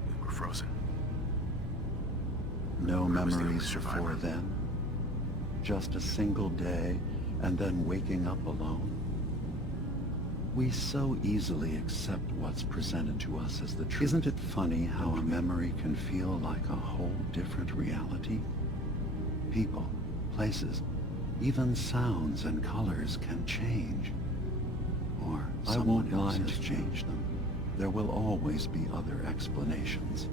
We were frozen. No memories before then? Just a single day, and then waking up alone? We so easily accept what's presented to us as the truth. Isn't it funny how a memory can feel like a whole different reality? People, places, even sounds and colors can change. Or I won't lie to change them. There will always be other explanations.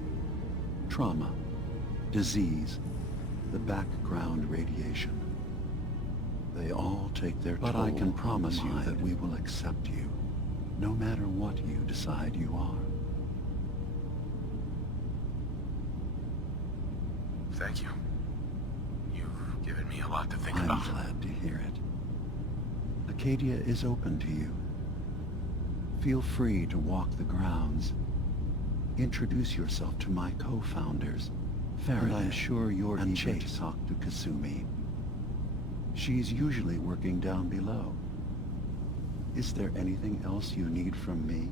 Trauma, disease, the background radiation. They all take their toll. But I can promise you that we will accept you, no matter what you decide you are. Thank you. You've given me a lot to think about. I'm glad to hear it. Acadia is open to you. Feel free to walk the grounds. Introduce yourself to my co-founders, Faraday, and I'm sure you're eager to talk to Kasumi. She's usually working down below. Is there anything else you need from me?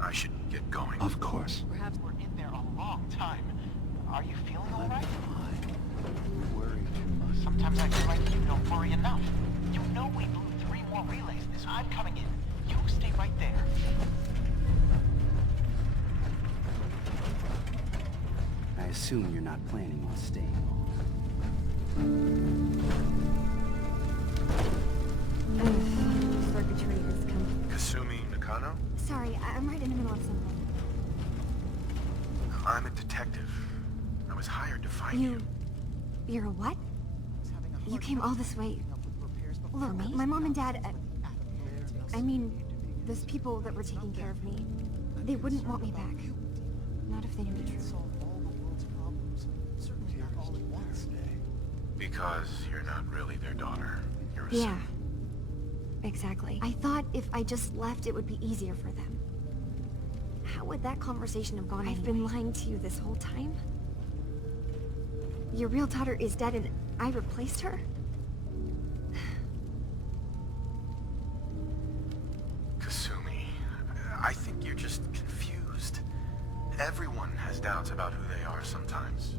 I should get going. Of course. Perhaps we're in there a long time. Are you feeling all right? Fine. You worry too much. Sometimes I feel like you don't worry enough. You know we blew 3 more relays this. I'm coming in. You stay right there. I assume you're not planning on staying Circuitry has come. Kasumi Nakano? Sorry, I'm right in the middle of something. I'm a detective. I was hired to find you. You're a what? You came all this way. Look, my mom and dad... I mean, those people that were taking care of me, they wouldn't want me back. Not if they knew the truth. Because you're not really their daughter. You're a Yeah. Exactly. I thought if I just left, it would be easier for them. How would that conversation have gone? I've been lying to you this whole time? Your real daughter is dead and I replaced her? Kasumi, I think you're just confused. Everyone has doubts about who they are sometimes.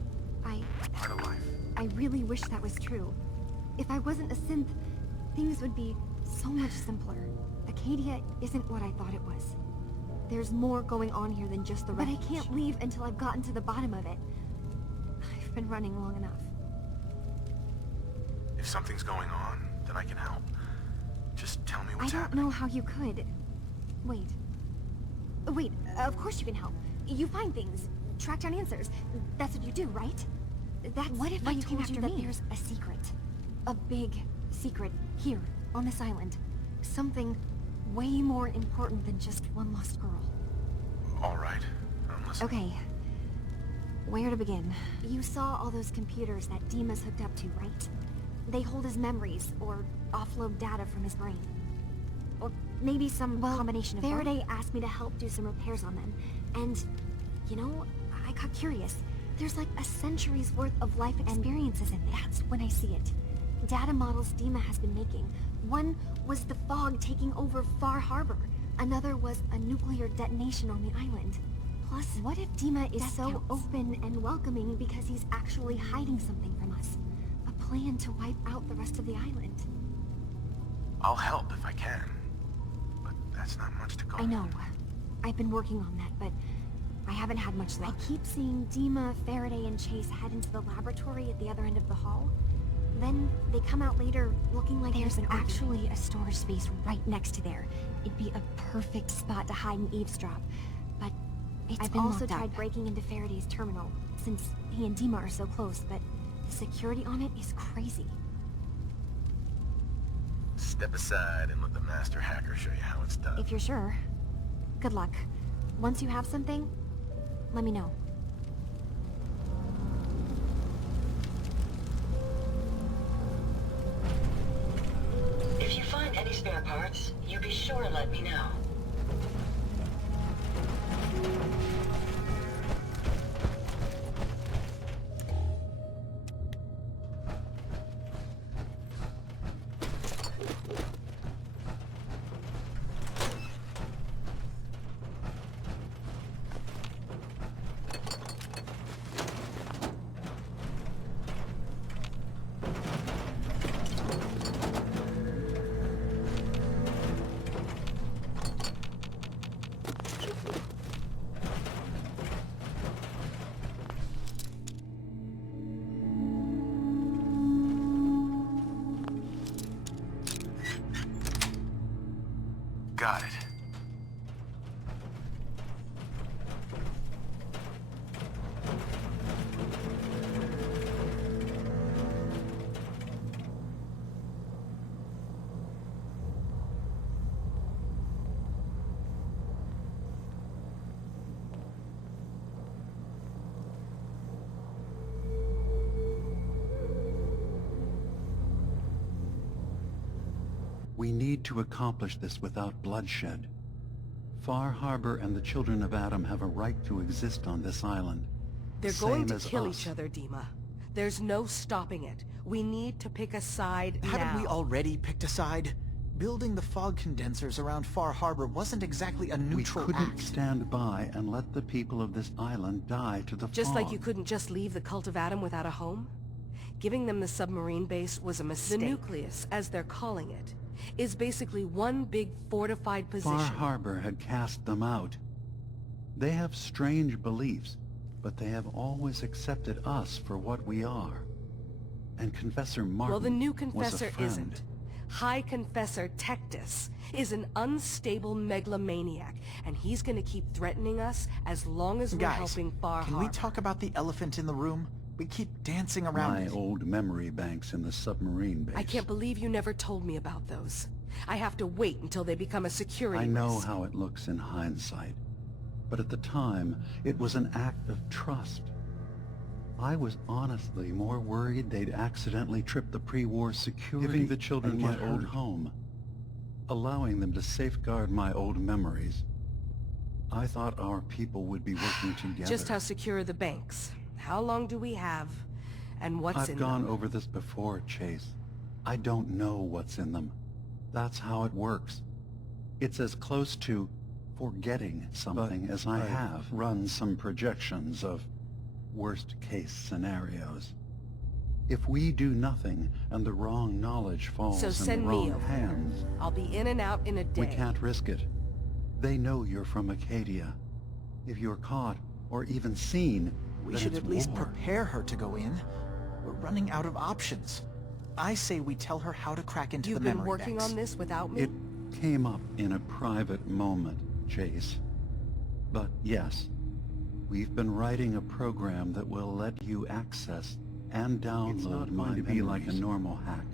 Part of life. I really wish that was true. If I wasn't a synth, things would be so much simpler. Acadia isn't what I thought it was. There's more going on here than just the wreckage. But I can't leave until I've gotten to the bottom of it. I've been running long enough. If something's going on, then I can help. Just tell me what's I don't happening. know how you could. Wait. Wait, of course you can help. You find things, track down answers. That's what you do, right? That's what if I told you that there's a secret? A big secret here, on this island. Something way more important than just one lost girl. All right, I'm listening. Okay. Where to begin? You saw all those computers that Dima's hooked up to, right? They hold his memories, or offload data from his brain. Or maybe some combination of Faraday both. Asked me to help do some repairs on them. And, you know, I got curious. There's like a century's worth of life experiences in there. That's when I see it. Data models Dima has been making. One was the fog taking over Far Harbor. Another was a nuclear detonation on the island. Plus, what if Dima is so open and welcoming because he's actually hiding something from us? A plan to wipe out the rest of the island. I'll help if I can. But that's not much to go I know. I've been working on that, but I haven't had much luck. I keep seeing Dima, Faraday, and Chase head into the laboratory at the other end of the hall. Then they come out later looking like there's actually a storage space right next to there. It'd be a perfect spot to hide and eavesdrop. But I've also tried breaking into Faraday's terminal, since he and Dima are so close, but the security on it is crazy. Step aside and let the master hacker show you how it's done. If you're sure. Good luck. Once you have something, let me know. If you find any spare parts, you be sure and let me know. Got it. We need to accomplish this without bloodshed. Far Harbor and the children of Adam have a right to exist on this island. They're going to Same as kill us. each other, Dima. There's no stopping it. We need to pick a side now. Haven't we already picked a side? Building the fog condensers around Far Harbor wasn't exactly a neutral We couldn't act. stand by and let the people of this island die to the Just fog. like you couldn't just leave the Cult of Adam without a home? Giving them the submarine base was a mistake. The nucleus, as they're calling it, is basically one big fortified position. Far Harbor had cast them out. They have strange beliefs, but they have always accepted us for what we are. And Confessor Martin Well, the new was a Confessor friend. isn't. High Confessor Tectus is an unstable megalomaniac, and he's gonna keep threatening us as long as we're Guys, helping Far can Harbor. we talk about the elephant in the room? We keep dancing around My it. old memory banks in the submarine base. I can't believe you never told me about those. I have to wait until they become a security I know risk. how it looks in hindsight, but at the time, it was an act of trust. I was honestly more worried they'd accidentally trip the pre-war security, giving the children and my get old hurt. home, allowing them to safeguard my old memories. I thought our people would be working together. Just how secure are the banks? How long do we have? And what's I've in gone them? over this before, Chase. I don't know what's in them. That's how it works. It's as close to forgetting something as I have run some projections of worst-case scenarios. If we do nothing and the wrong knowledge falls So in the send me wrong over. hands, I'll be in and out in a day. we can't risk it. They know you're from Acadia. If you're caught or even seen, We then should it's at least war. prepare her to go in. We're running out of options. I say we tell her how to crack into You've the been memory working banks. on this without me? It came up in a private moment, Chase. But yes, we've been writing a program that will let you access and download my memories. It's not going to be like a normal hack.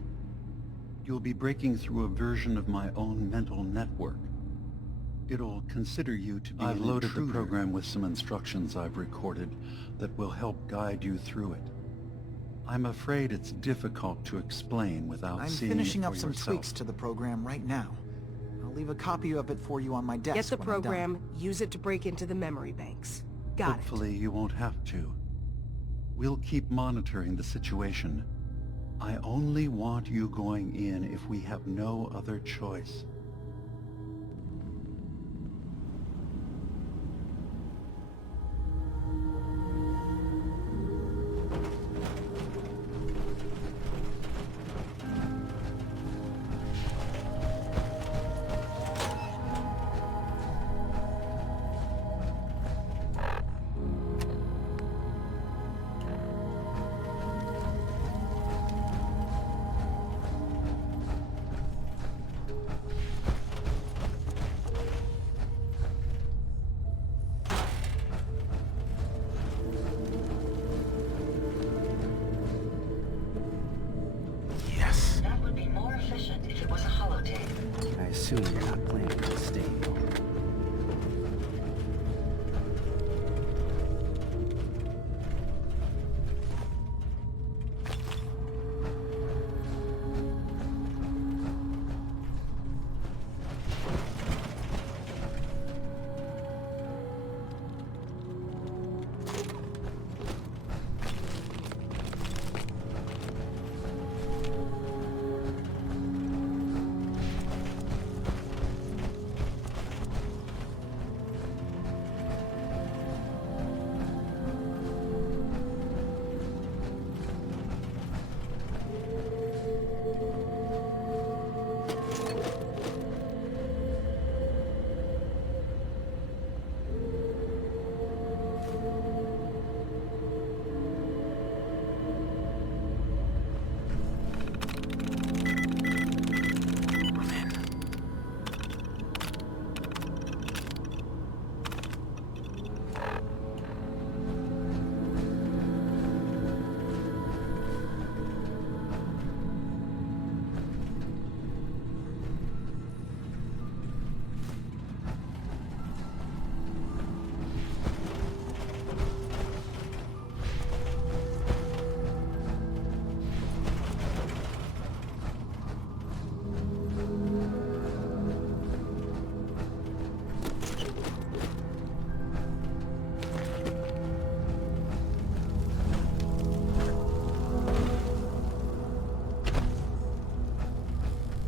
You'll be breaking through a version of my own mental network. It'll consider you to be I've loaded the program with some instructions I've recorded that will help guide you through it. I'm afraid it's difficult to explain without I'm seeing finishing it up for some yourself. tweaks to the program right now. I'll leave a copy of it for you on my desk. Get the when I'm done. program, use it to break into the memory banks. Got it. Hopefully you won't have to. We'll keep monitoring the situation. I only want you going in if we have no other choice. sufficient if it was a holotape. I assume you're not planning on staying home.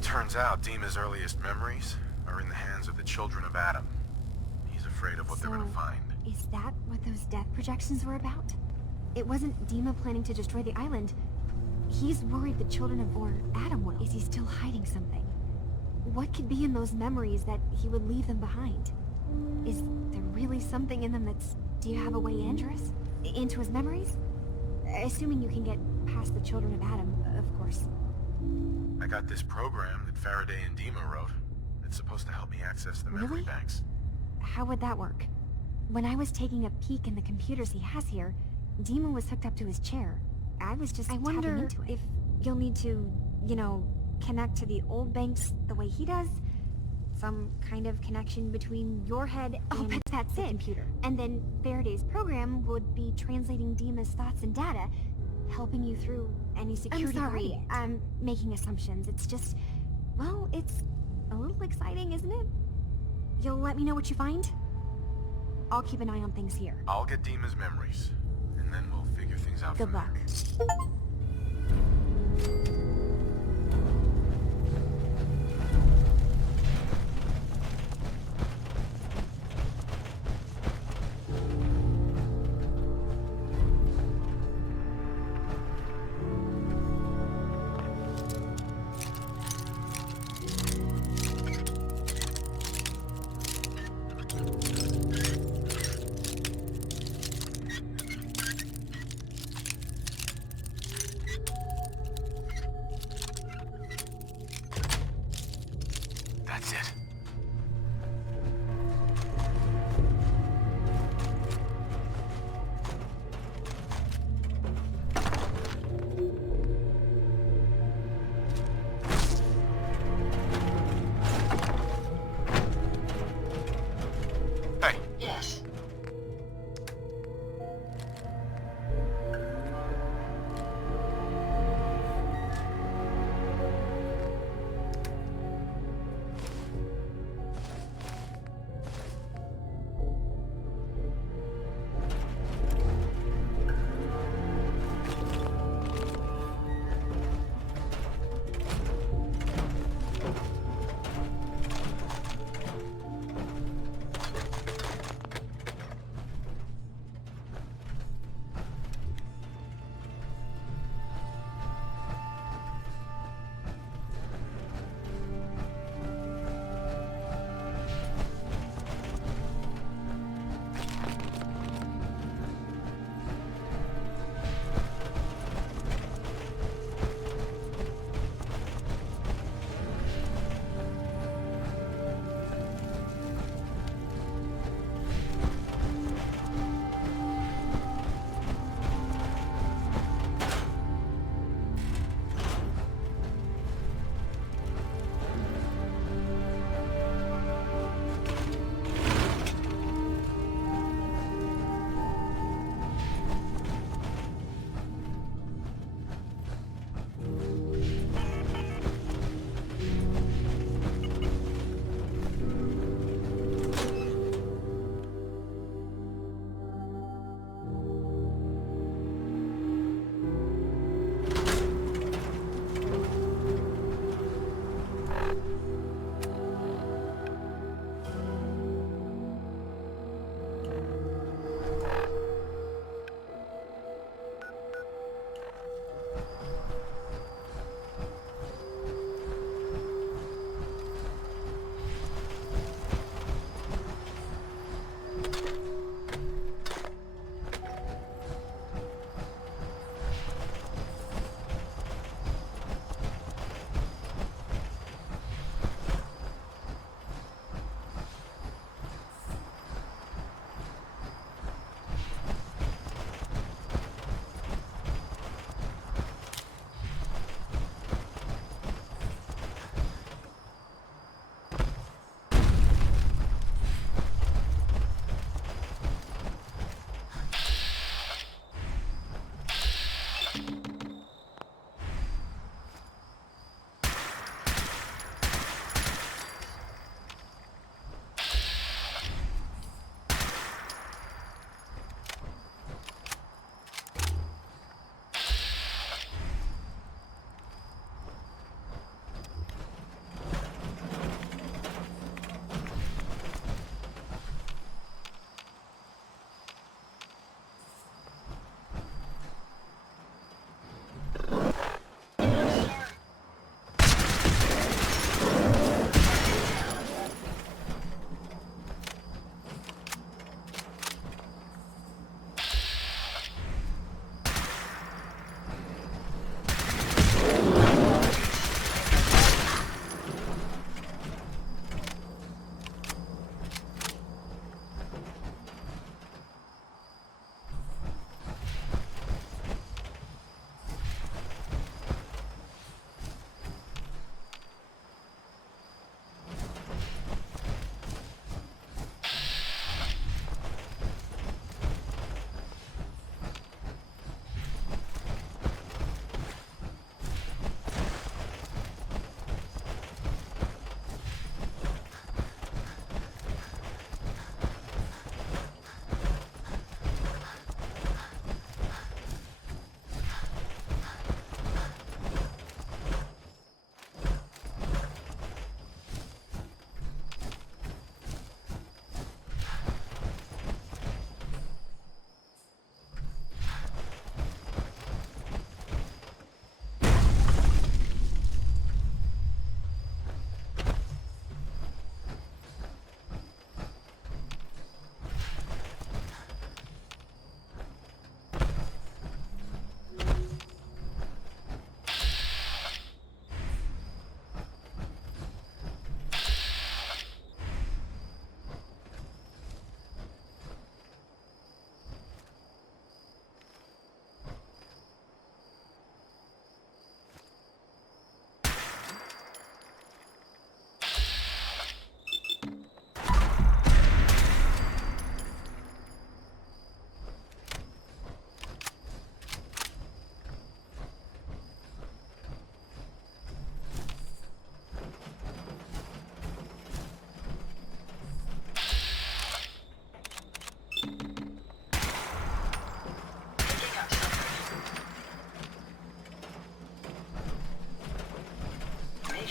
Turns out Dima's earliest memories are in the hands of the children of Adam. He's afraid of what they're gonna find. Is that what those death projections were about? It wasn't Dima planning to destroy the island. He's worried the children of Adam will. Is he still hiding something? What could be in those memories that he would leave them behind? Is there really something in them that's... Do you have a way in, Andrus? Into his memories? Assuming you can get past the children of Adam, of course. I got this program that Faraday and Dima wrote. It's supposed to help me access the memory Really? banks. How would that work? When I was taking a peek in the computers he has here, Dima was hooked up to his chair. I was just tapping into it. If you'll need to, you know, connect to the old banks the way he does. Some kind of connection between your head and that's the computer. And then Faraday's program would be translating Dima's thoughts and data, helping you through any security. I'm sorry, I'm making assumptions. It's just, well, it's a little exciting, isn't it? You'll let me know what you find? I'll keep an eye on things here. I'll get Dima's memories, and then we'll figure things out Good from luck. That's it. Hey. Yes.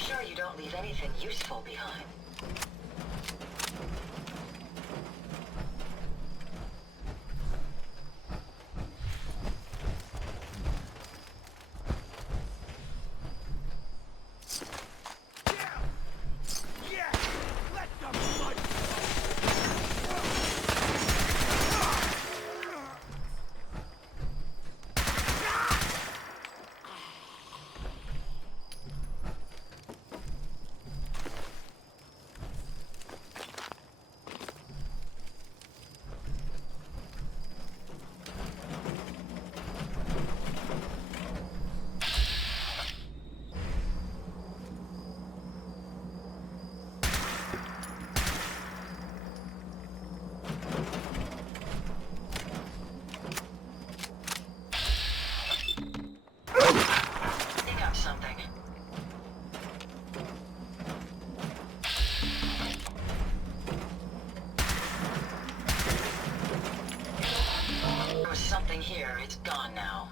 sure you don't leave anything useful behind. Something here, it's gone now.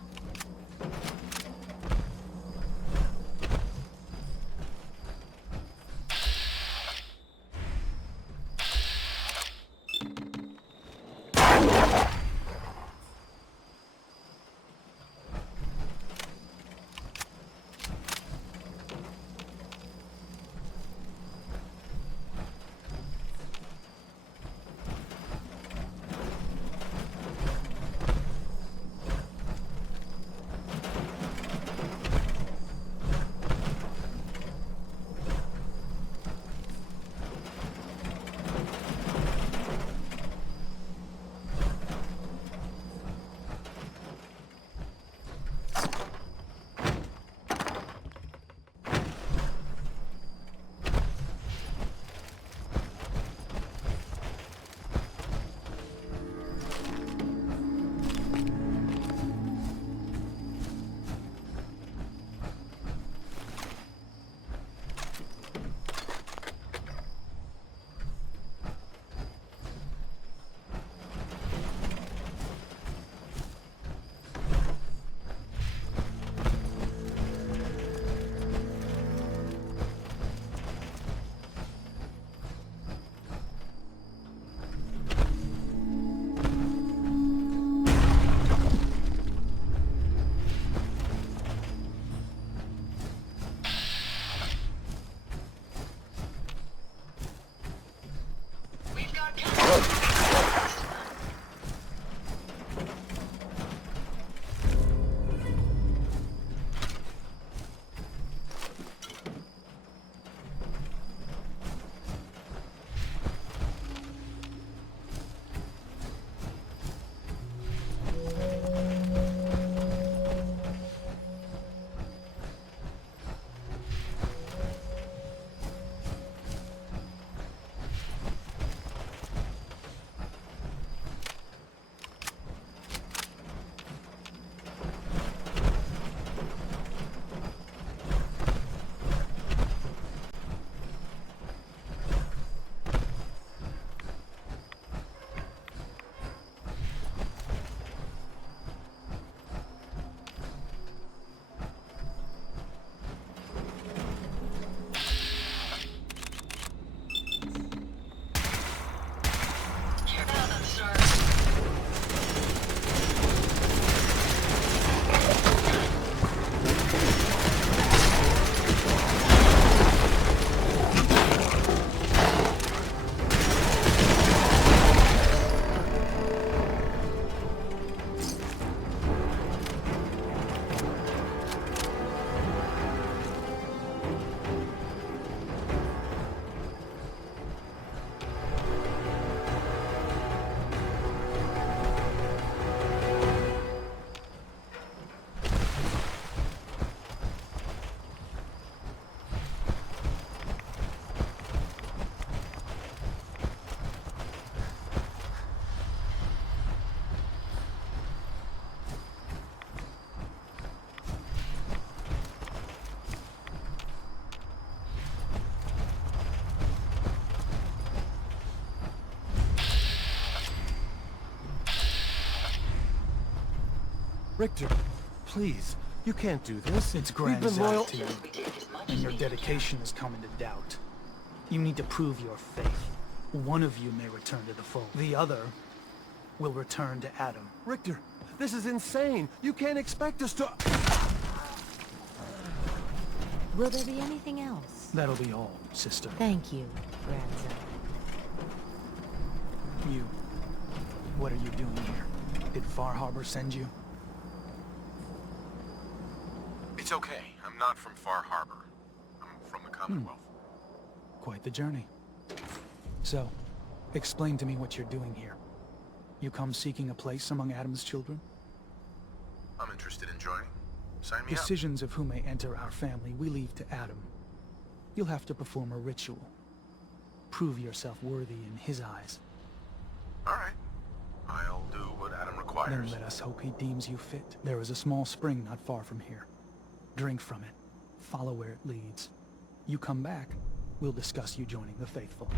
Richter, please, you can't do this. It's We've been loyal. We take as much and your dedication has come into doubt. You need to prove your faith. One of you may return to the fold. The other will return to Adam. Richter, this is insane. You can't expect us to... Will there be anything else? That'll be all, sister. Thank you, grandson. You. What are you doing here? Did Far Harbor send you? It's okay. I'm not from Far Harbor. I'm from the Commonwealth. Quite the journey. So, explain to me what you're doing here. You come seeking a place among Adam's children? I'm interested in joining. Sign me up. Decisions of who may enter our family we leave to Adam. You'll have to perform a ritual. Prove yourself worthy in his eyes. All right. I'll do what Adam requires. Then let us hope he deems you fit. There is a small spring not far from here. Drink from it. Follow where it leads. You come back, we'll discuss you joining the faithful.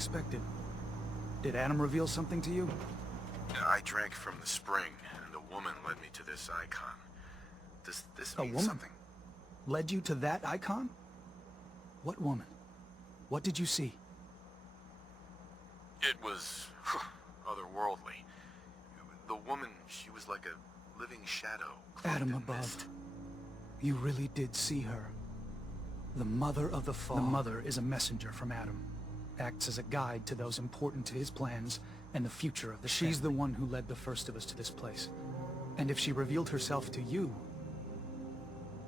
unexpected. Did Adam reveal something to you? I drank from the spring, and a woman led me to this icon. Does this mean something? Led you to that icon? What woman? What did you see? It was otherworldly. The woman, she was like a living shadow. Adam above. You really did see her. The Mother of the Fall. The Mother is a messenger from Adam. Acts as a guide to those important to his plans and the future of the family. She's the one who led the first of us to this place. And if she revealed herself to you,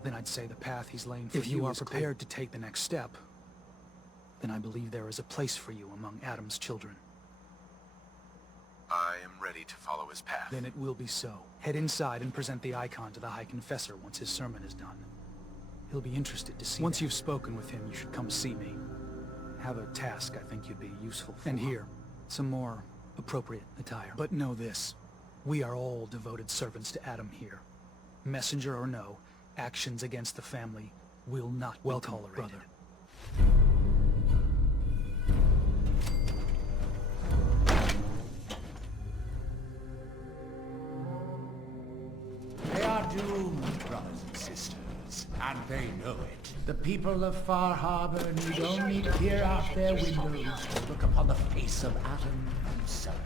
then I'd say the path he's laying for you is clear. If you are prepared to take the next step, then I believe there is a place for you among Adam's children. I am ready to follow his path. Then it will be so. Head inside and present the icon to the High Confessor once his sermon is done. He'll be interested to see. Once you've spoken with him, you should come see me. Have a task I think you'd be useful for. And here, some more appropriate attire. But know this, we are all devoted servants to Adam here. Messenger or no, actions against the family will not be tolerated. Brother. They are doomed, brothers and sisters, and they know it. The people of Far Harbor need only peer out their windows to look upon the face of Adam himself,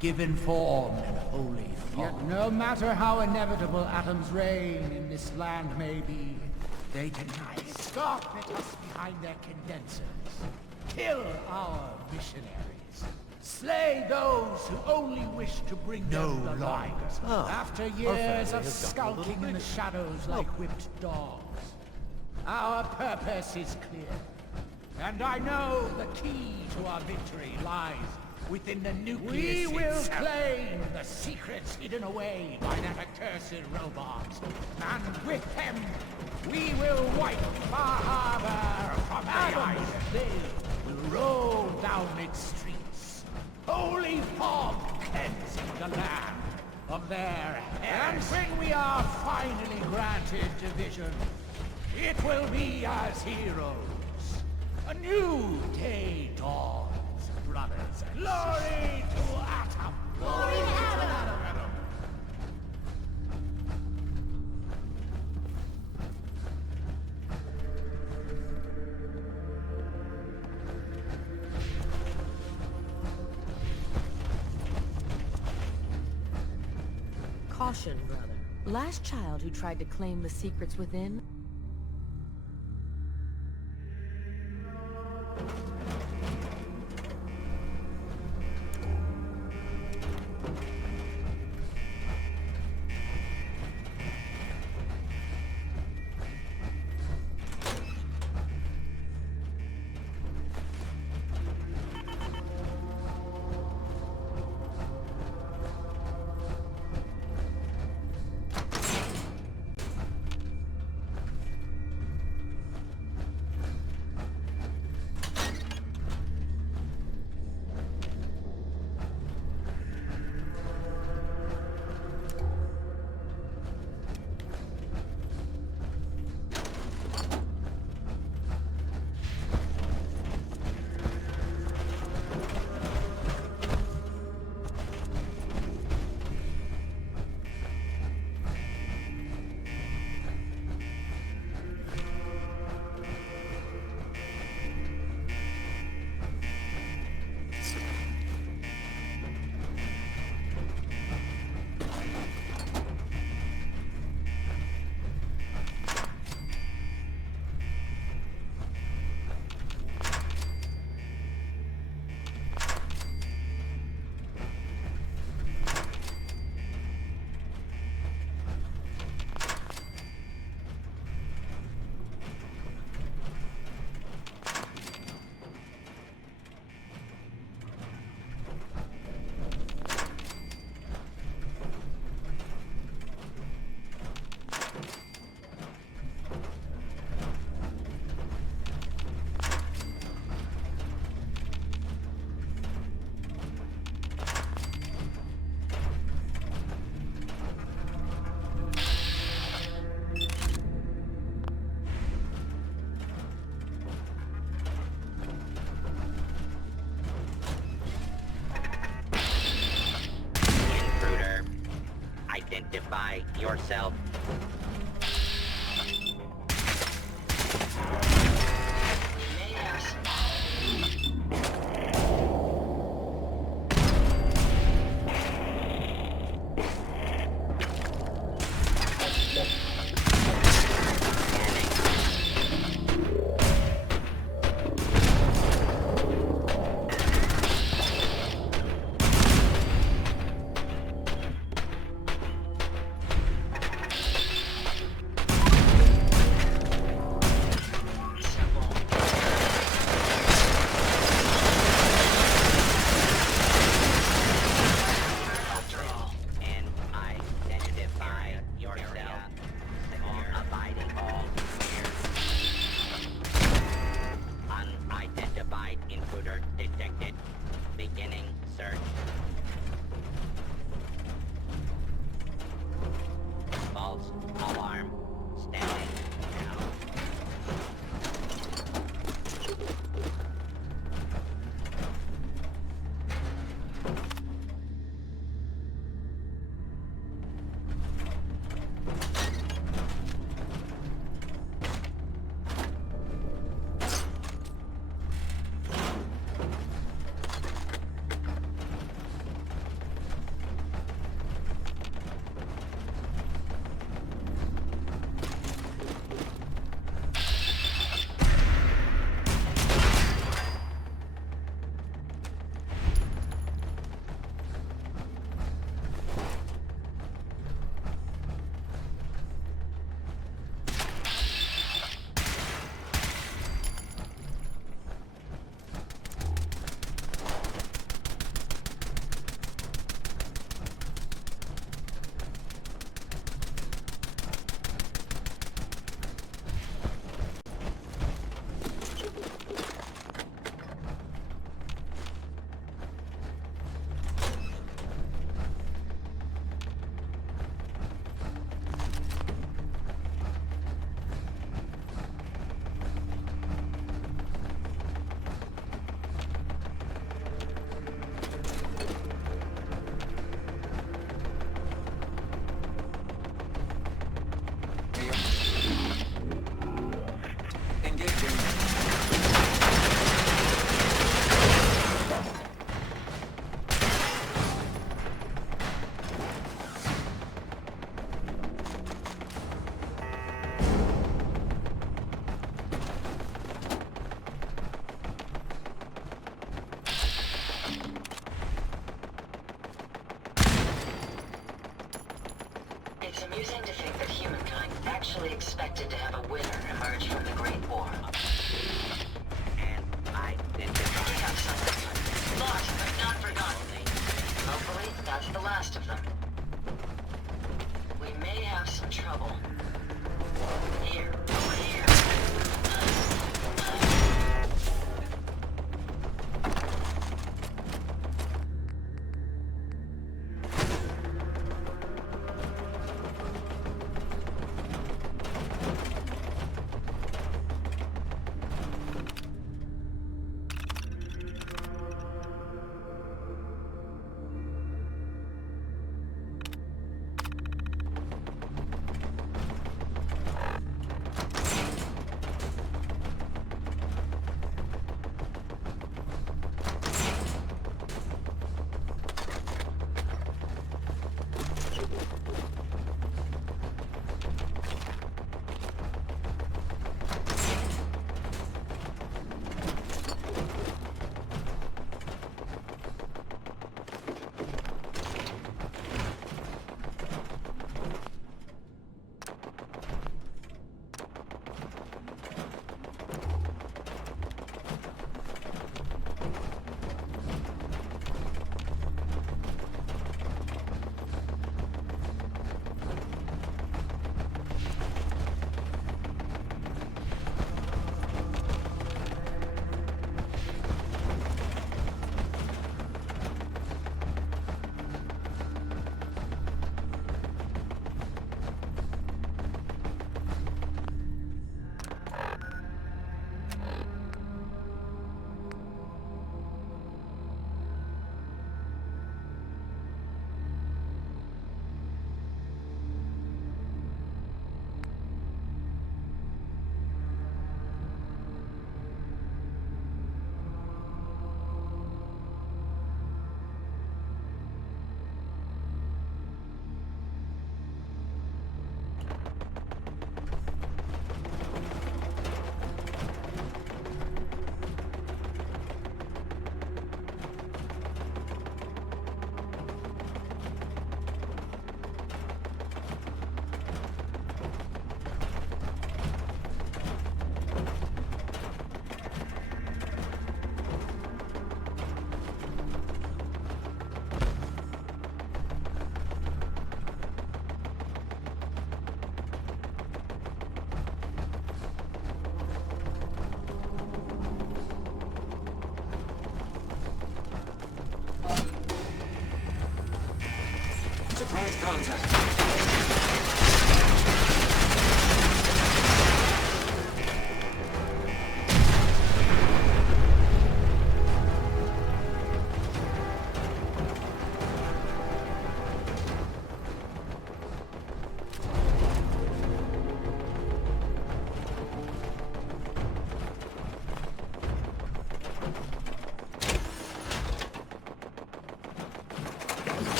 given form and holy form. Yet no matter how inevitable Adam's reign in this land may be, they deny it. Scoff at us behind their condensers. Kill our missionaries. Slay those who only wish to bring them the light. After years of skulking in the shadows like whipped dogs. Our purpose is clear. And I know the key to our victory lies within the nucleus itself. We will claim the secrets hidden away by that accursed robot. And with them, we will wipe Far Harbor from the eyes. They will roll down its streets. Holy fog cleansing the land of their heresy. And when we are finally granted division, it will be as heroes. A new day dawns, brothers and glory to Atom! Glory to Atom! Caution, brother. Last child who tried to claim the secrets within Identify yourself. It's amusing to think that humankind actually expected to have a winner emerge from the Great War. And I We have some lost but not forgotten. Hopefully, that's the last of them. We may have some trouble. Here, over here.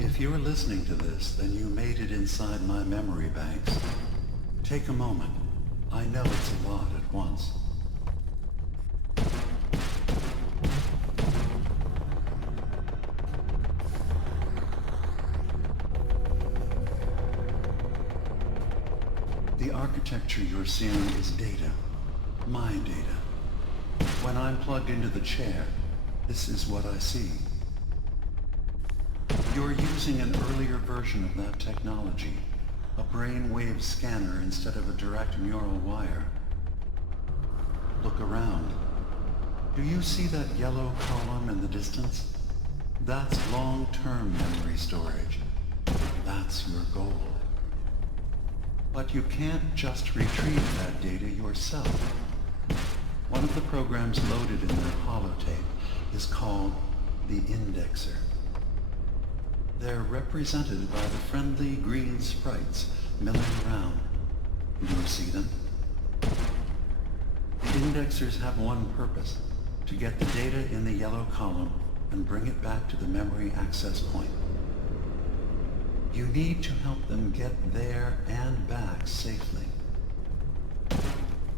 If you're listening to this, then you made it inside my memory banks. Take a moment. I know it's a lot at once. The architecture you're seeing is data. My data. When I'm plugged into the chair, this is what I see. You're using an earlier version of that technology, a brainwave scanner instead of a direct neural wire. Look around. Do you see that yellow column in the distance? That's long-term memory storage. That's your goal. But you can't just retrieve that data yourself. One of the programs loaded in their holotape is called the Indexer. They're represented by the friendly green sprites milling around. Do you see them? The indexers have one purpose, to get the data in the yellow column and bring it back to the memory access point. You need to help them get there and back safely.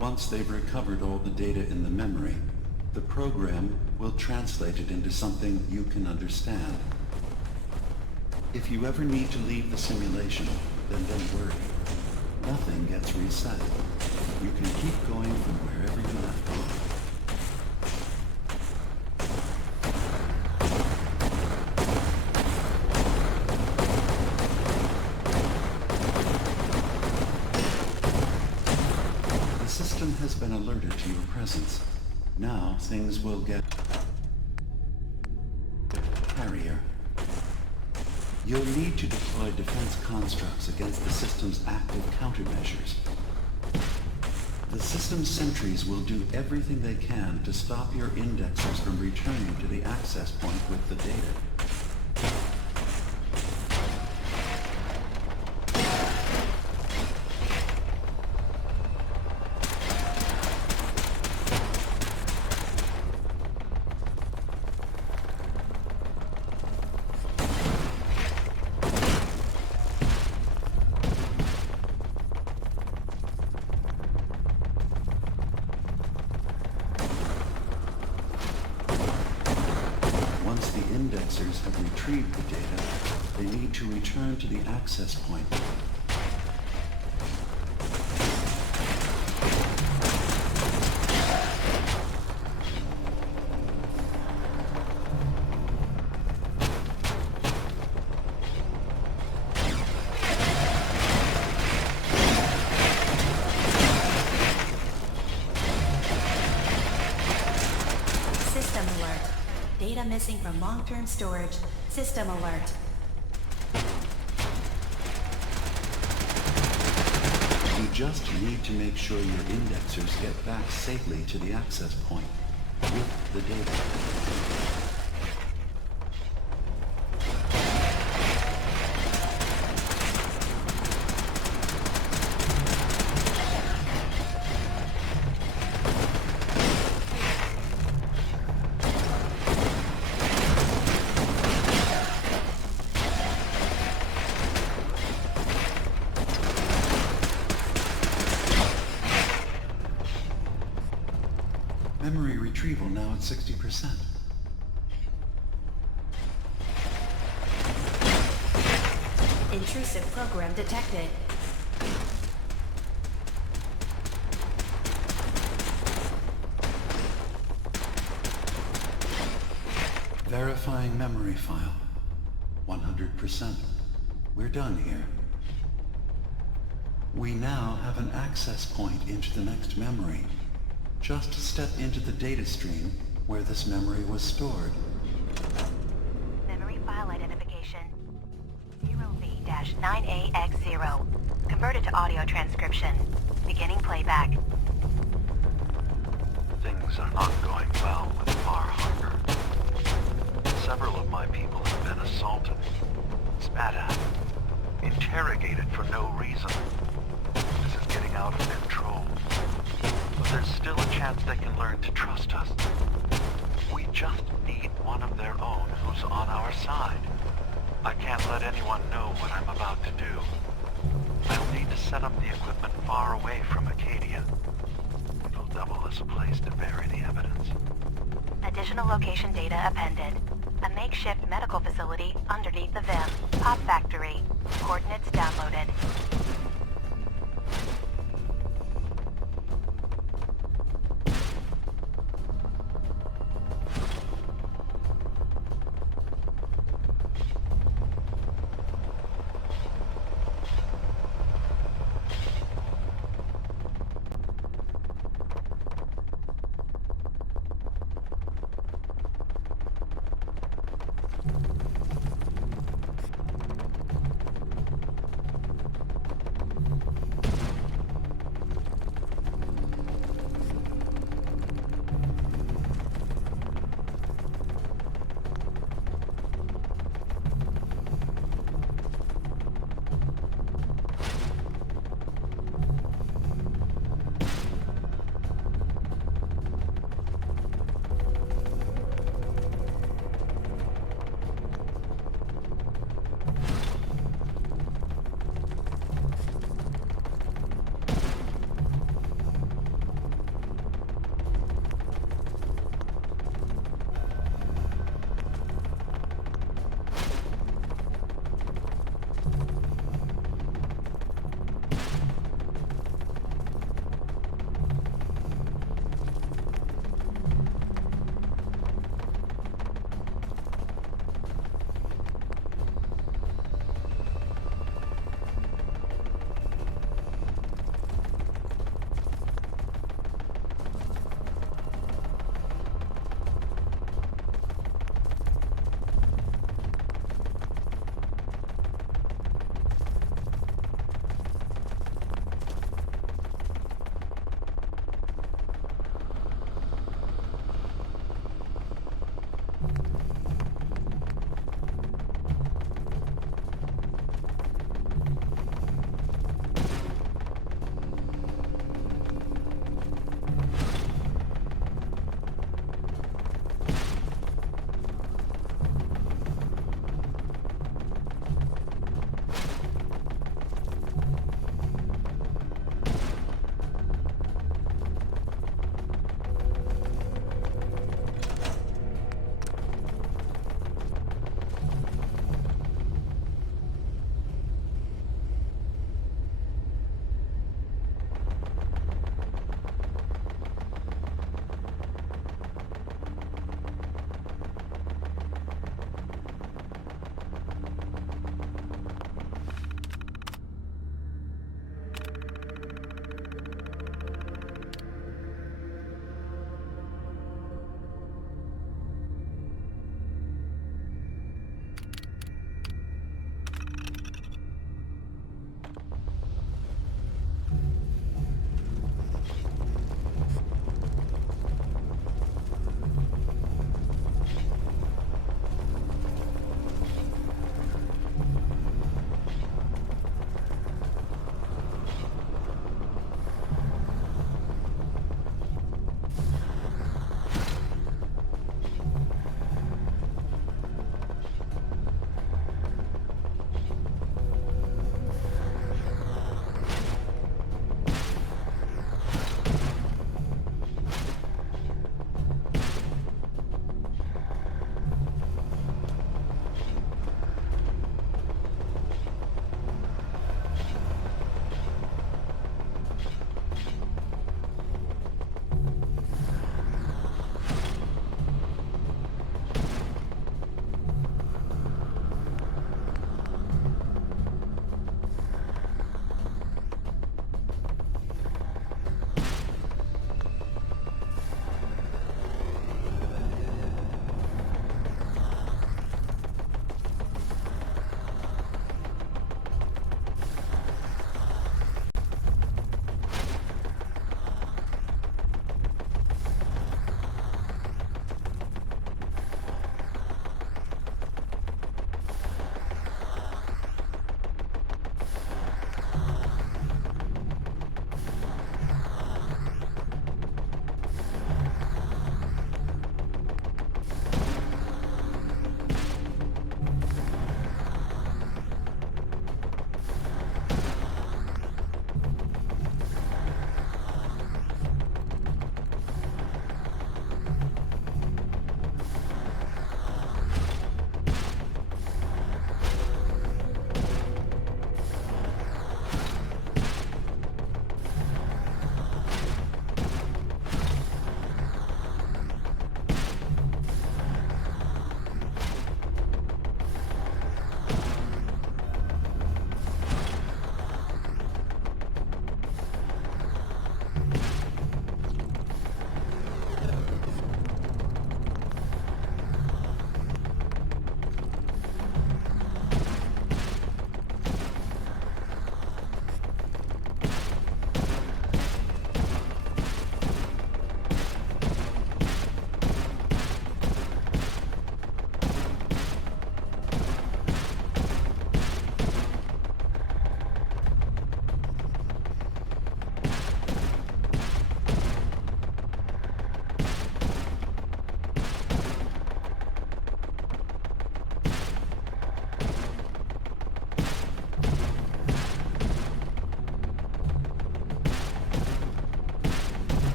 Once they've recovered all the data in the memory, the program will translate it into something you can understand. If you ever need to leave the simulation, then don't worry. Nothing gets reset. You can keep going from wherever you left off. The system has been alerted to your presence. Now things will get hairier. You'll need to deploy defense constructs against the system's active countermeasures. The system's sentries will do everything they can to stop your indexers from returning to the access point with the data. Once the indexers have retrieved the data, they need to return to the access point. System alert. Data missing from long-term storage. System alert. You just need to make sure your indexers get back safely to the access point with the data. Memory retrieval now at 60%. Intrusive program detected. Verifying memory file. 100%. We're done here. We now have an access point into the next memory. Just step into the data stream where this memory was stored. Memory file identification 0V-9AX0. Converted to audio transcription. Beginning playback. Things are not going well with Far Harbor. Several of my people have been assaulted, spat at, interrogated for no reason. This is getting out of control. But there's still a chance they can learn to trust us. We just need one of their own who's on our side. I can't let anyone know what I'm about to do. I'll need to set up the equipment far away from Acadia. It'll double as a place to bury the evidence. Additional location data appended. A makeshift medical facility underneath the VIM. Pop factory. Coordinates downloaded.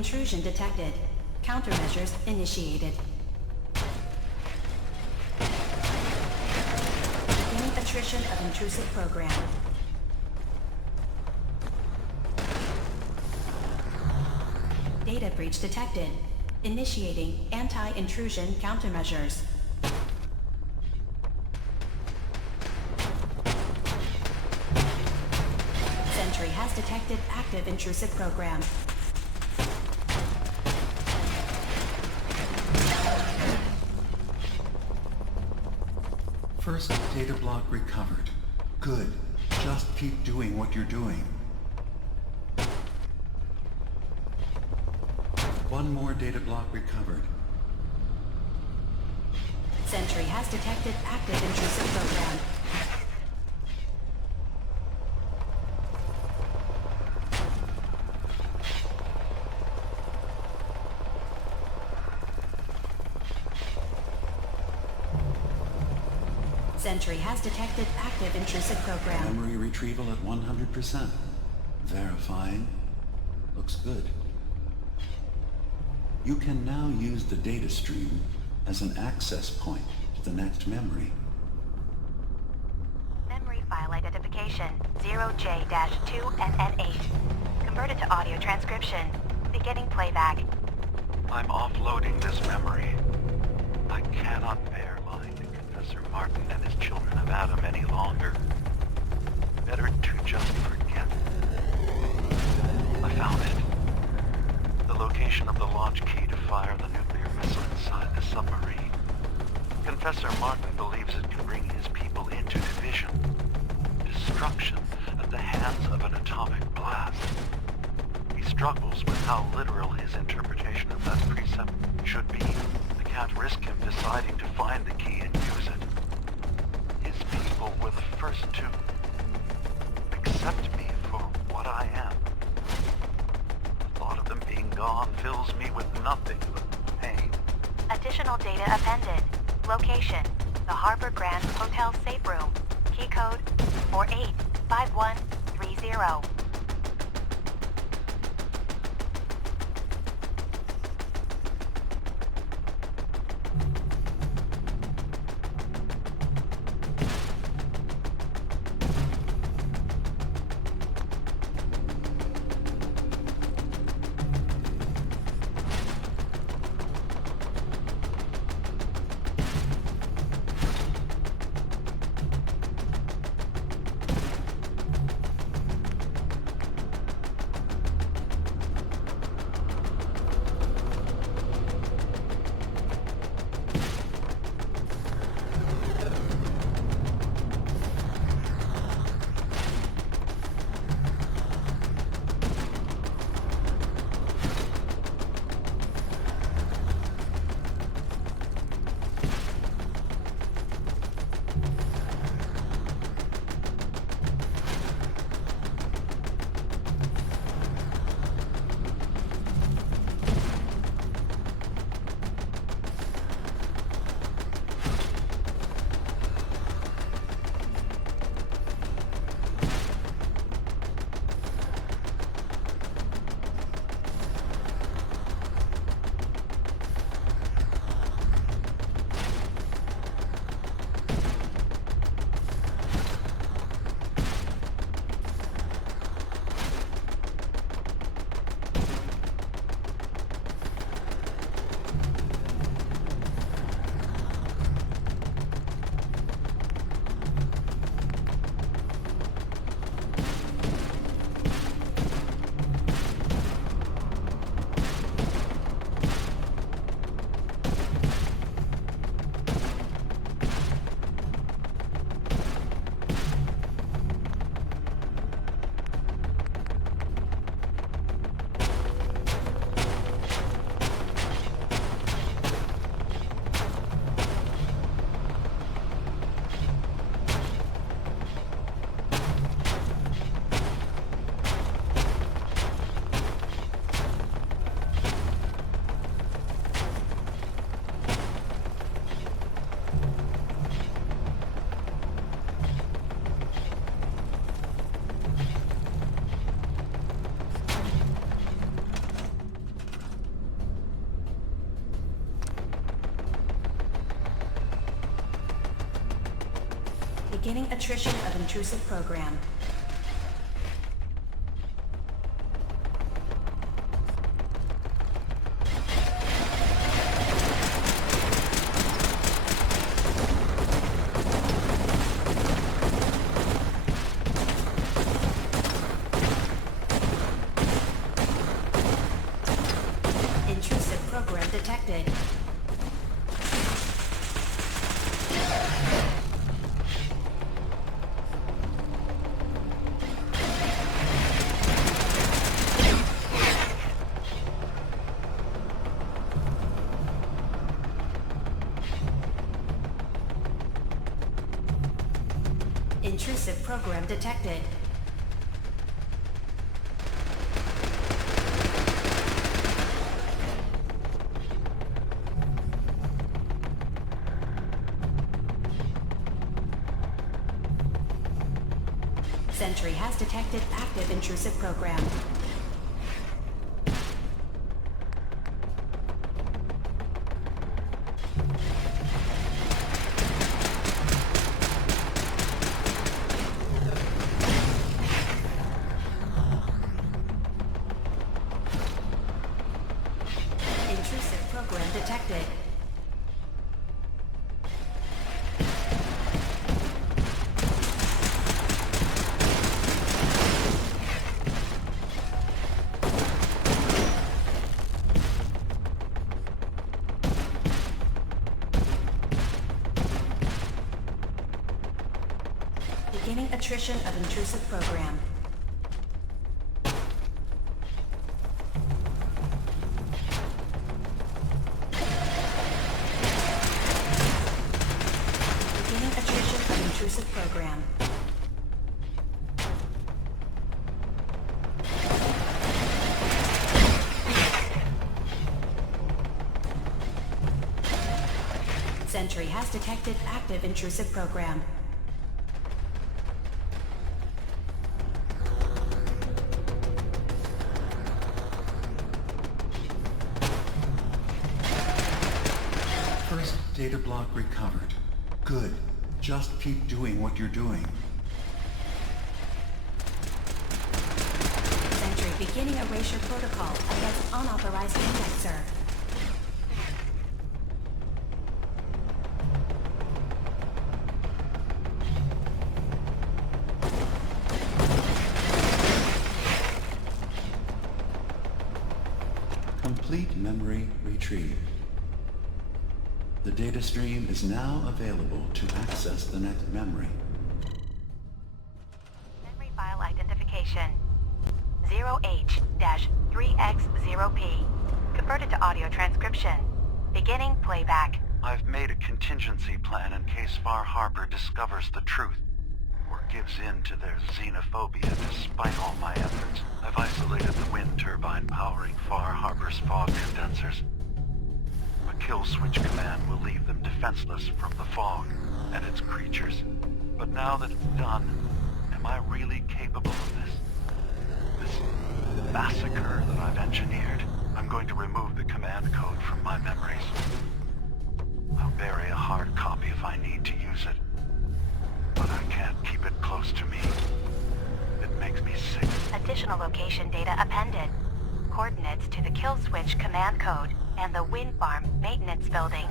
Intrusion detected. Countermeasures initiated. Beginning attrition of intrusive program. Data breach detected. Initiating anti-intrusion countermeasures. Sentry has detected active intrusive program. First data block recovered. Good. Just keep doing what you're doing. One more data block recovered. Sentry has detected active intrusive program. Sentry has detected active intrusive program. Memory retrieval at 100%. Verifying. Looks good. You can now use the data stream as an access point to the next memory. Memory file identification 0J-2NN8. Converted to audio transcription. Beginning playback. I'm offloading this memory. I cannot bear lying to Professor Martin and his children of Adam any longer. Better to just forget. I found it. The location of the launch key to fire the nuclear missile inside the submarine. Professor Martin believes it can bring his people into division. Destruction at the hands of an atomic blast. He struggles with how literal his interpretation of that precept should be. I can't risk him deciding to find the key and use it. His people were the first to accept me for what I am. The thought of them being gone fills me with nothing but pain. Additional data appended. Location: the Harbor Grand Hotel safe room. Key code 485130. Beginning attrition of intrusive program. Intrusive program detected. Intrusive program detected. Sentry has detected active intrusive program. Intrusive program detected. Beginning attrition of intrusive program. Beginning attrition of intrusive program. Sentry has detected active intrusive program. First data block recovered. Good. Just keep doing what you're doing. Sentry beginning erasure protocol against unauthorized indexer. Complete memory retrieved. The data stream is now available to access the next memory. Memory file identification 0H-3X0P. Converted to audio transcription. Beginning playback. I've made a contingency plan in case Far Harbor discovers the truth, or gives in to their xenophobia despite all my efforts. I've isolated the wind turbine powering Far Harbor's fog condensers. A kill switch command will leave them defenseless from the fog and its creatures. But now that it's done, am I really capable of this? This massacre that I've engineered? I'm going to remove the command code from my memories. I'll bury a hard copy if I need to use it. But I can't keep it close to me. It makes me sick. Additional location data appended. Coordinates to the kill switch command code and the wind farm maintenance building.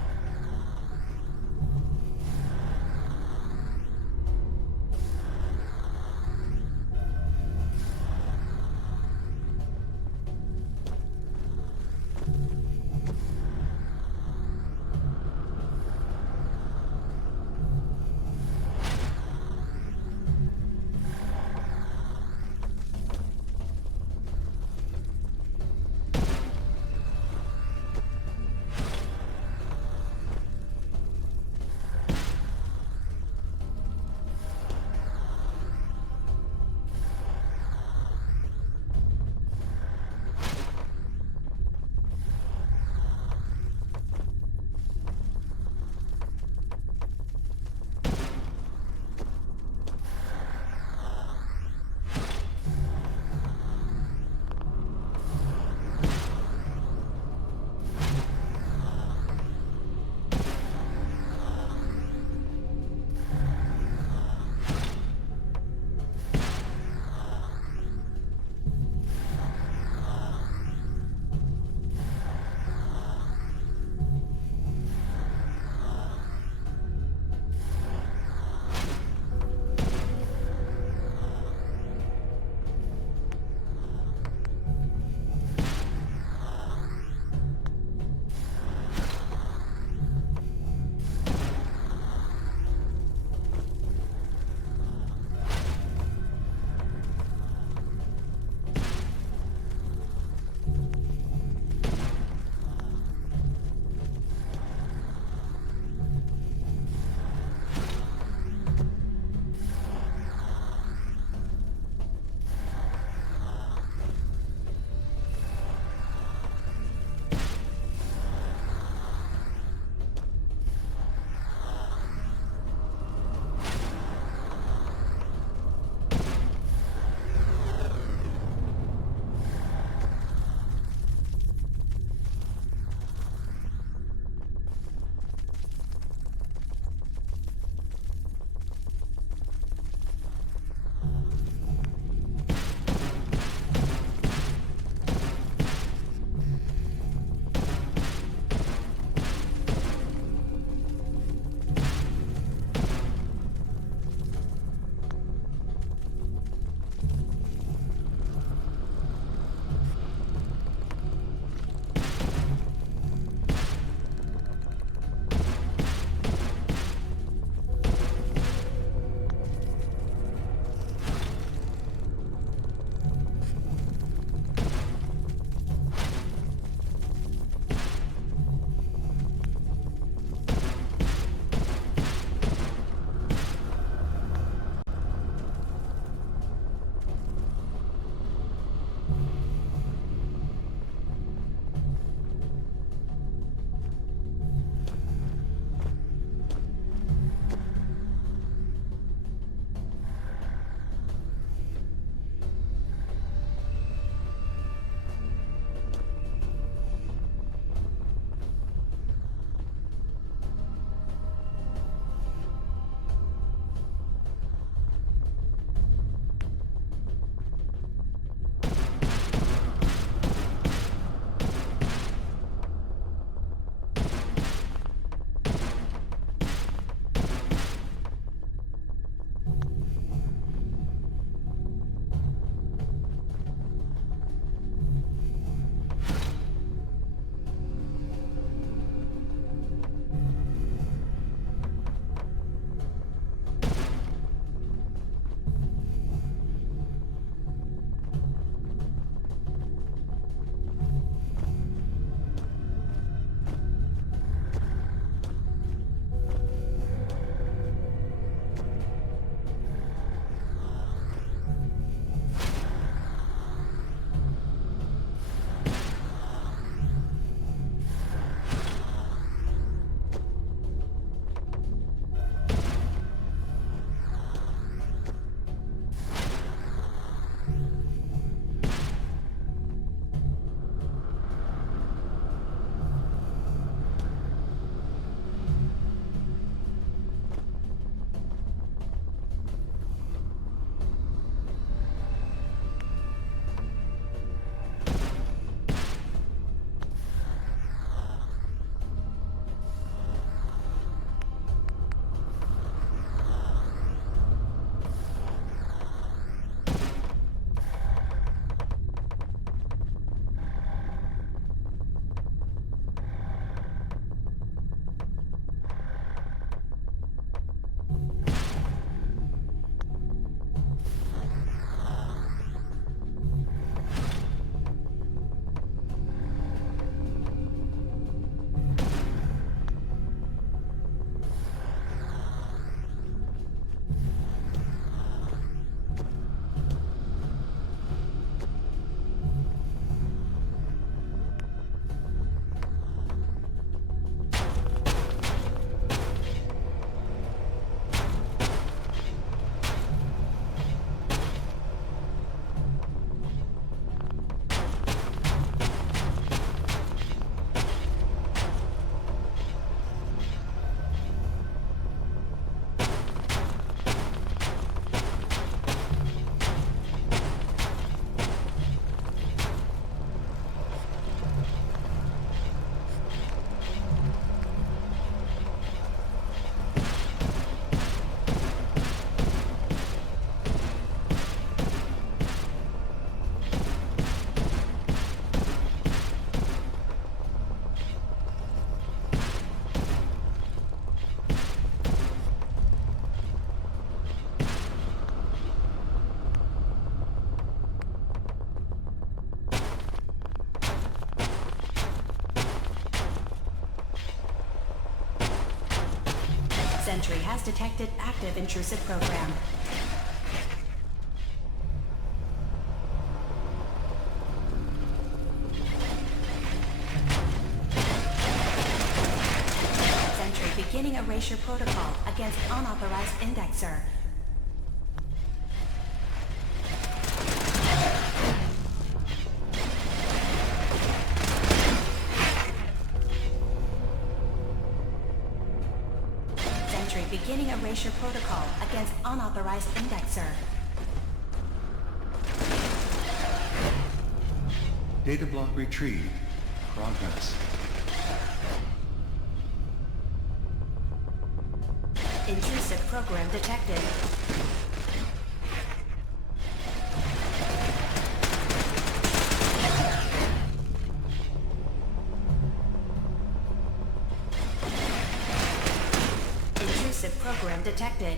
Sentry has detected active intrusive program. Sentry beginning erasure protocol against unauthorized indexer. Beginning erasure protocol against unauthorized indexer. Data block retrieved. Progress. Intrusive program detected. Program detected.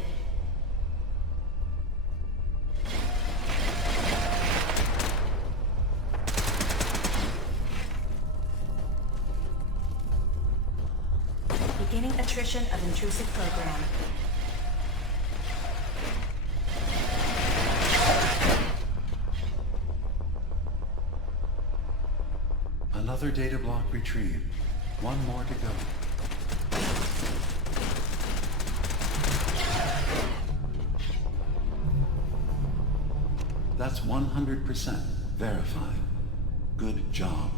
Beginning attrition of intrusive program. Another data block retrieved. One more to go. That's 100% verified. Good job.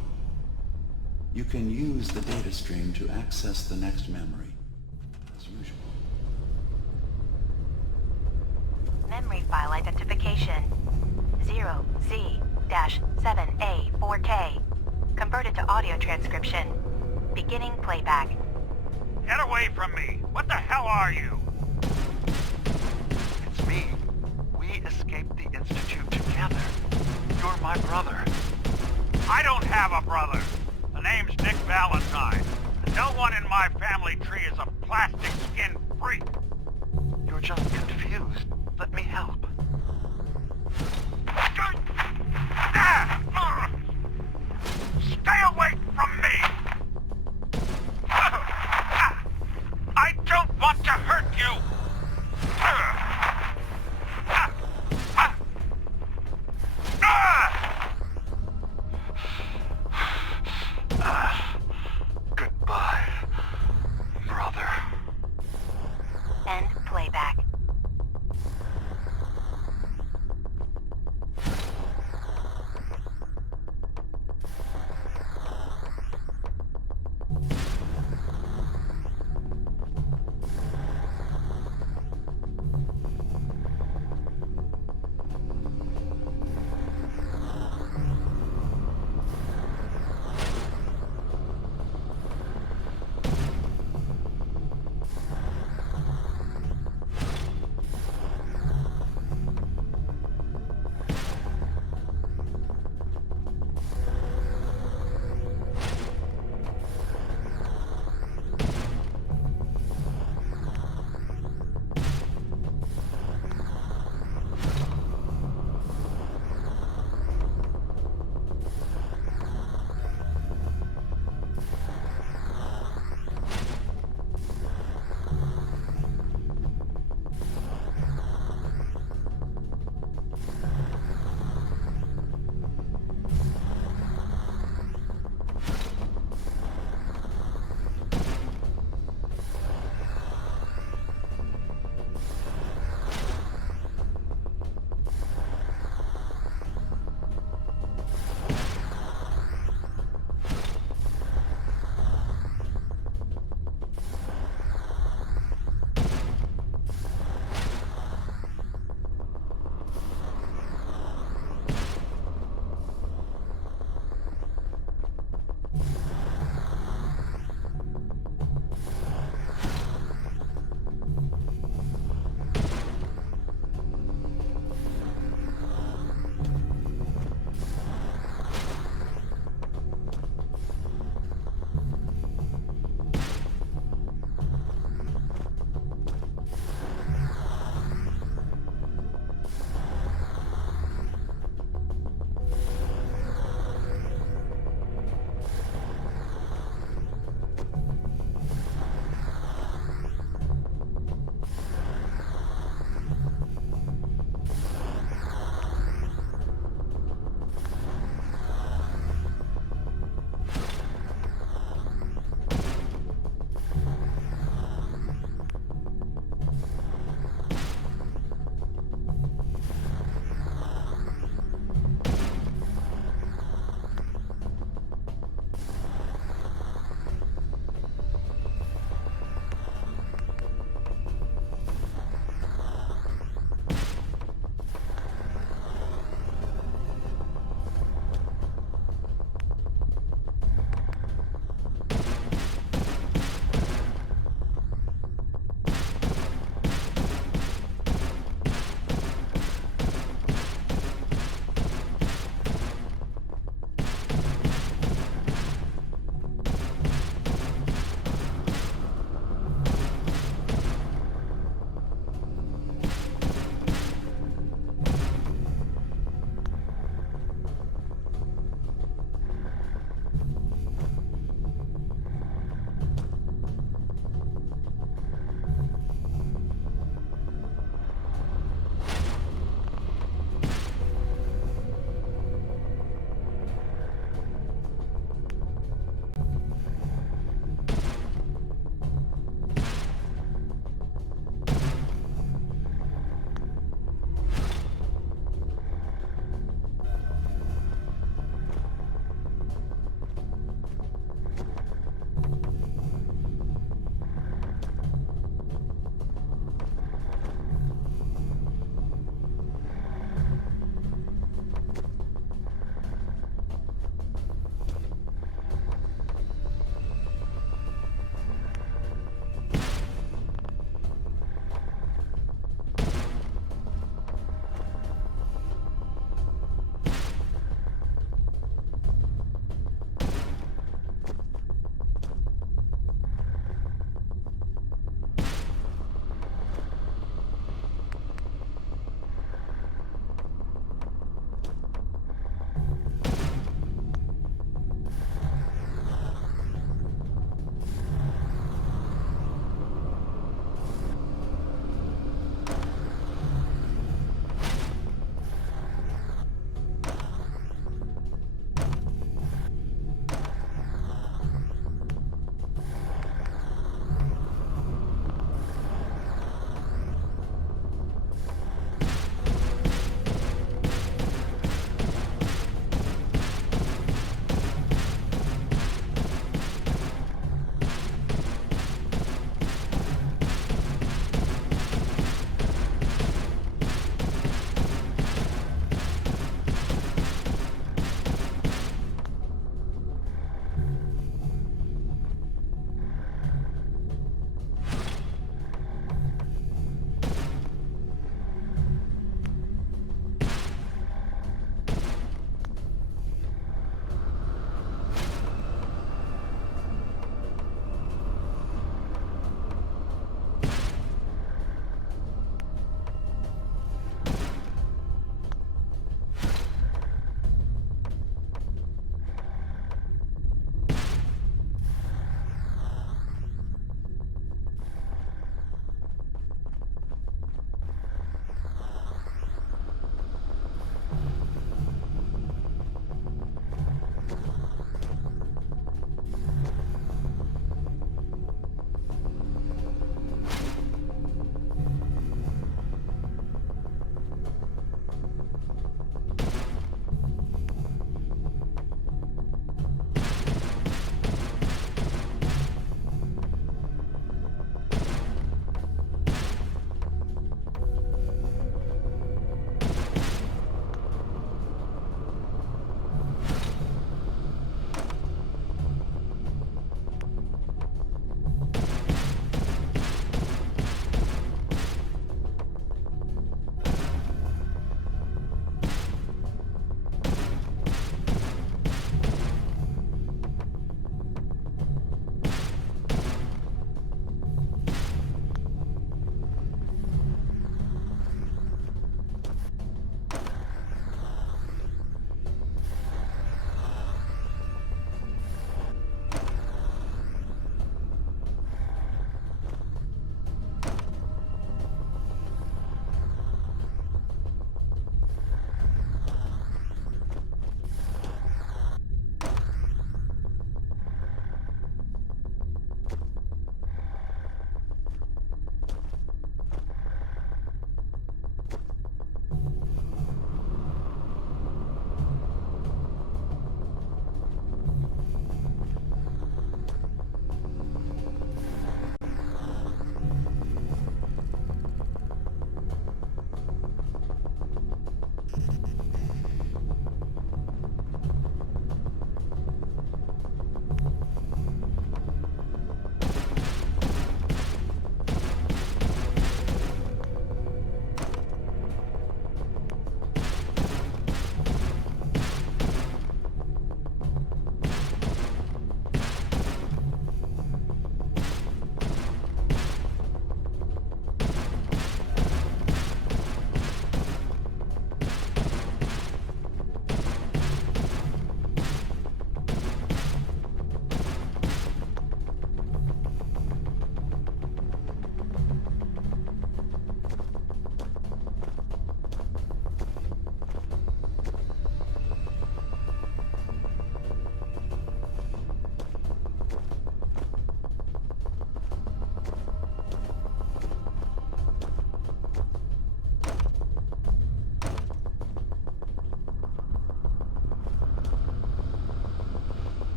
You can use the data stream to access the next memory, as usual. Memory file identification 0Z-7A4K. Converted to audio transcription. Beginning playback. Get away from me! What the hell are you? It's me. We escaped the Institute together. You're my brother. I don't have a brother. The name's Nick Valentine. And no one in my family tree is a plastic skin freak. You're just confused. Let me help. Stay away from me! I don't want to hurt you! Goodbye, brother. End playback.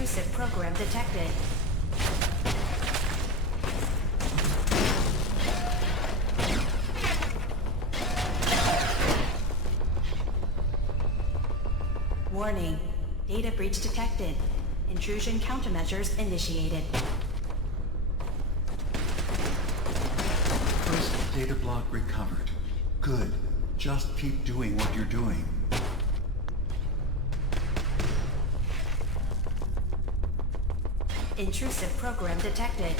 Intrusive program detected. Warning. Data breach detected. Intrusion countermeasures initiated. First data block recovered. Good. Just keep doing what you're doing. Intrusive program detected.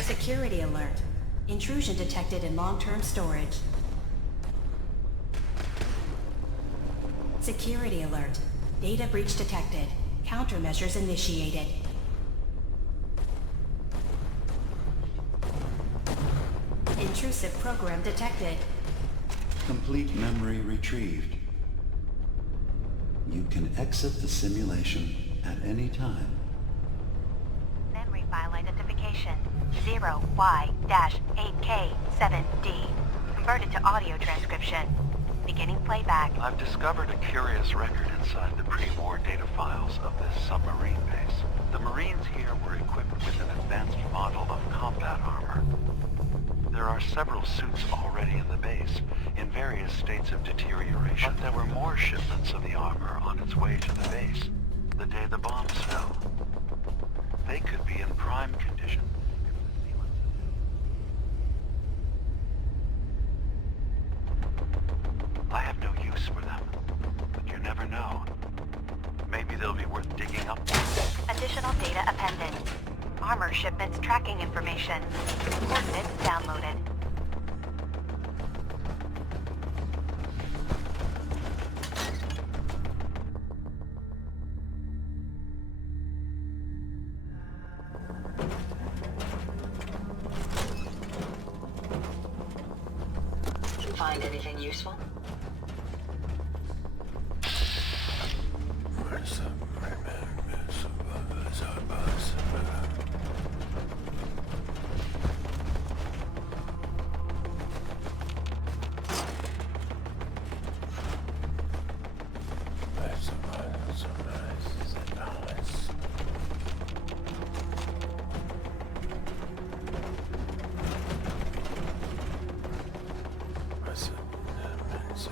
Security alert. Intrusion detected in long-term storage. Security alert. Data breach detected. Countermeasures initiated. Intrusive program detected. Complete memory retrieved. You can exit the simulation at any time. Memory file identification 0Y-8K7D. Converted to audio transcription. Beginning playback. I've discovered a curious record inside the pre-war data files of this submarine base. The Marines here were equipped with an advanced model of combat armor. There are several suits already in the base, in various states of deterioration. But there were more shipments of the armor on its way to the base the day the bombs fell. They could be in prime condition. I have no use for them, but you never know. Maybe they'll be worth digging up. Additional data appended. Armor shipments tracking information. Coordinates downloaded. Find anything useful? So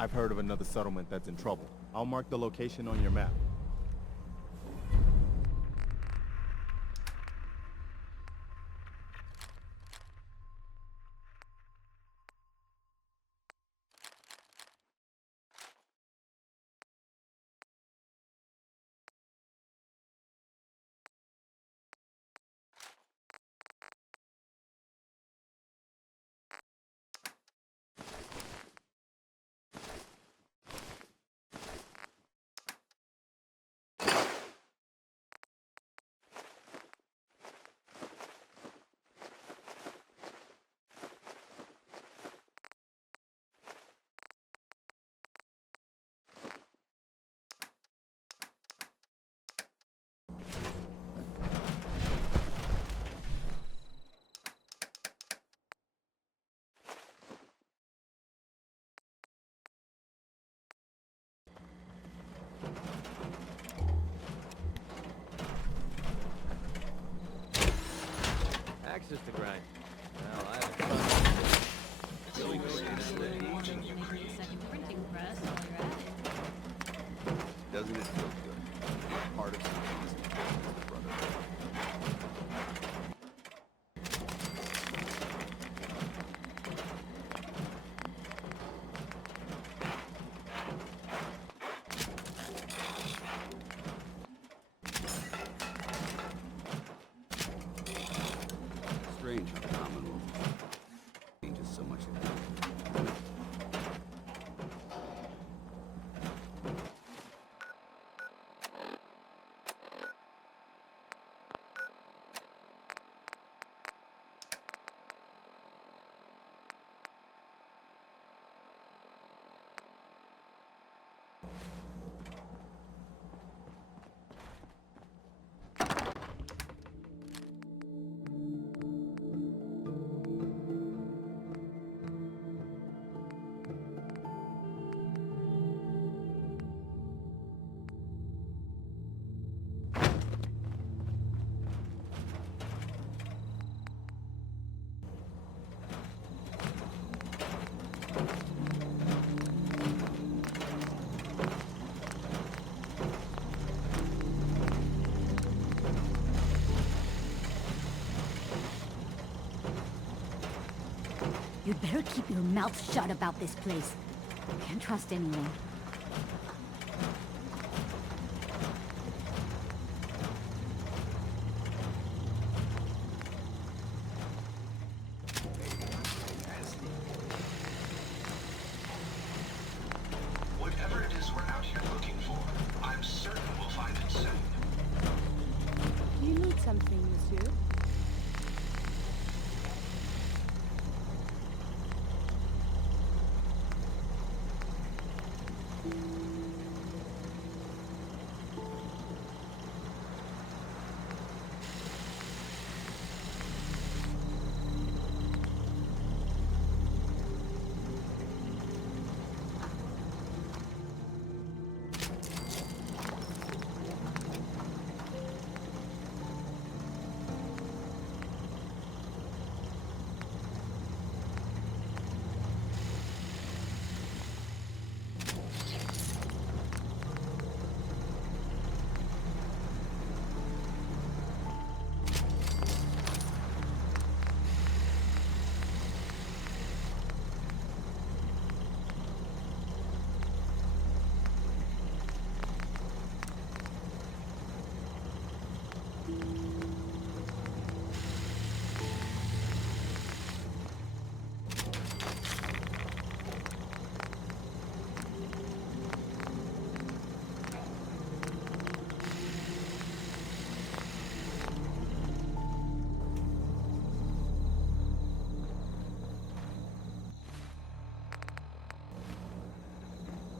I've heard of another settlement that's in trouble. I'll mark the location on your map. Access to grind. Well, I haven't really Doesn't it feel good? Part of something is the brother. Strange how the Commonwealth changes so much. You'd better keep your mouth shut about this place. Can't trust anyone. Whatever it is we're out here looking for, I'm certain we'll find it soon. You need something, monsieur?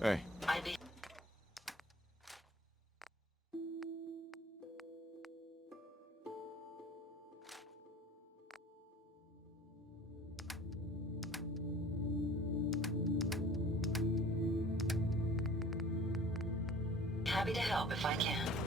Hey. Happy to help if I can.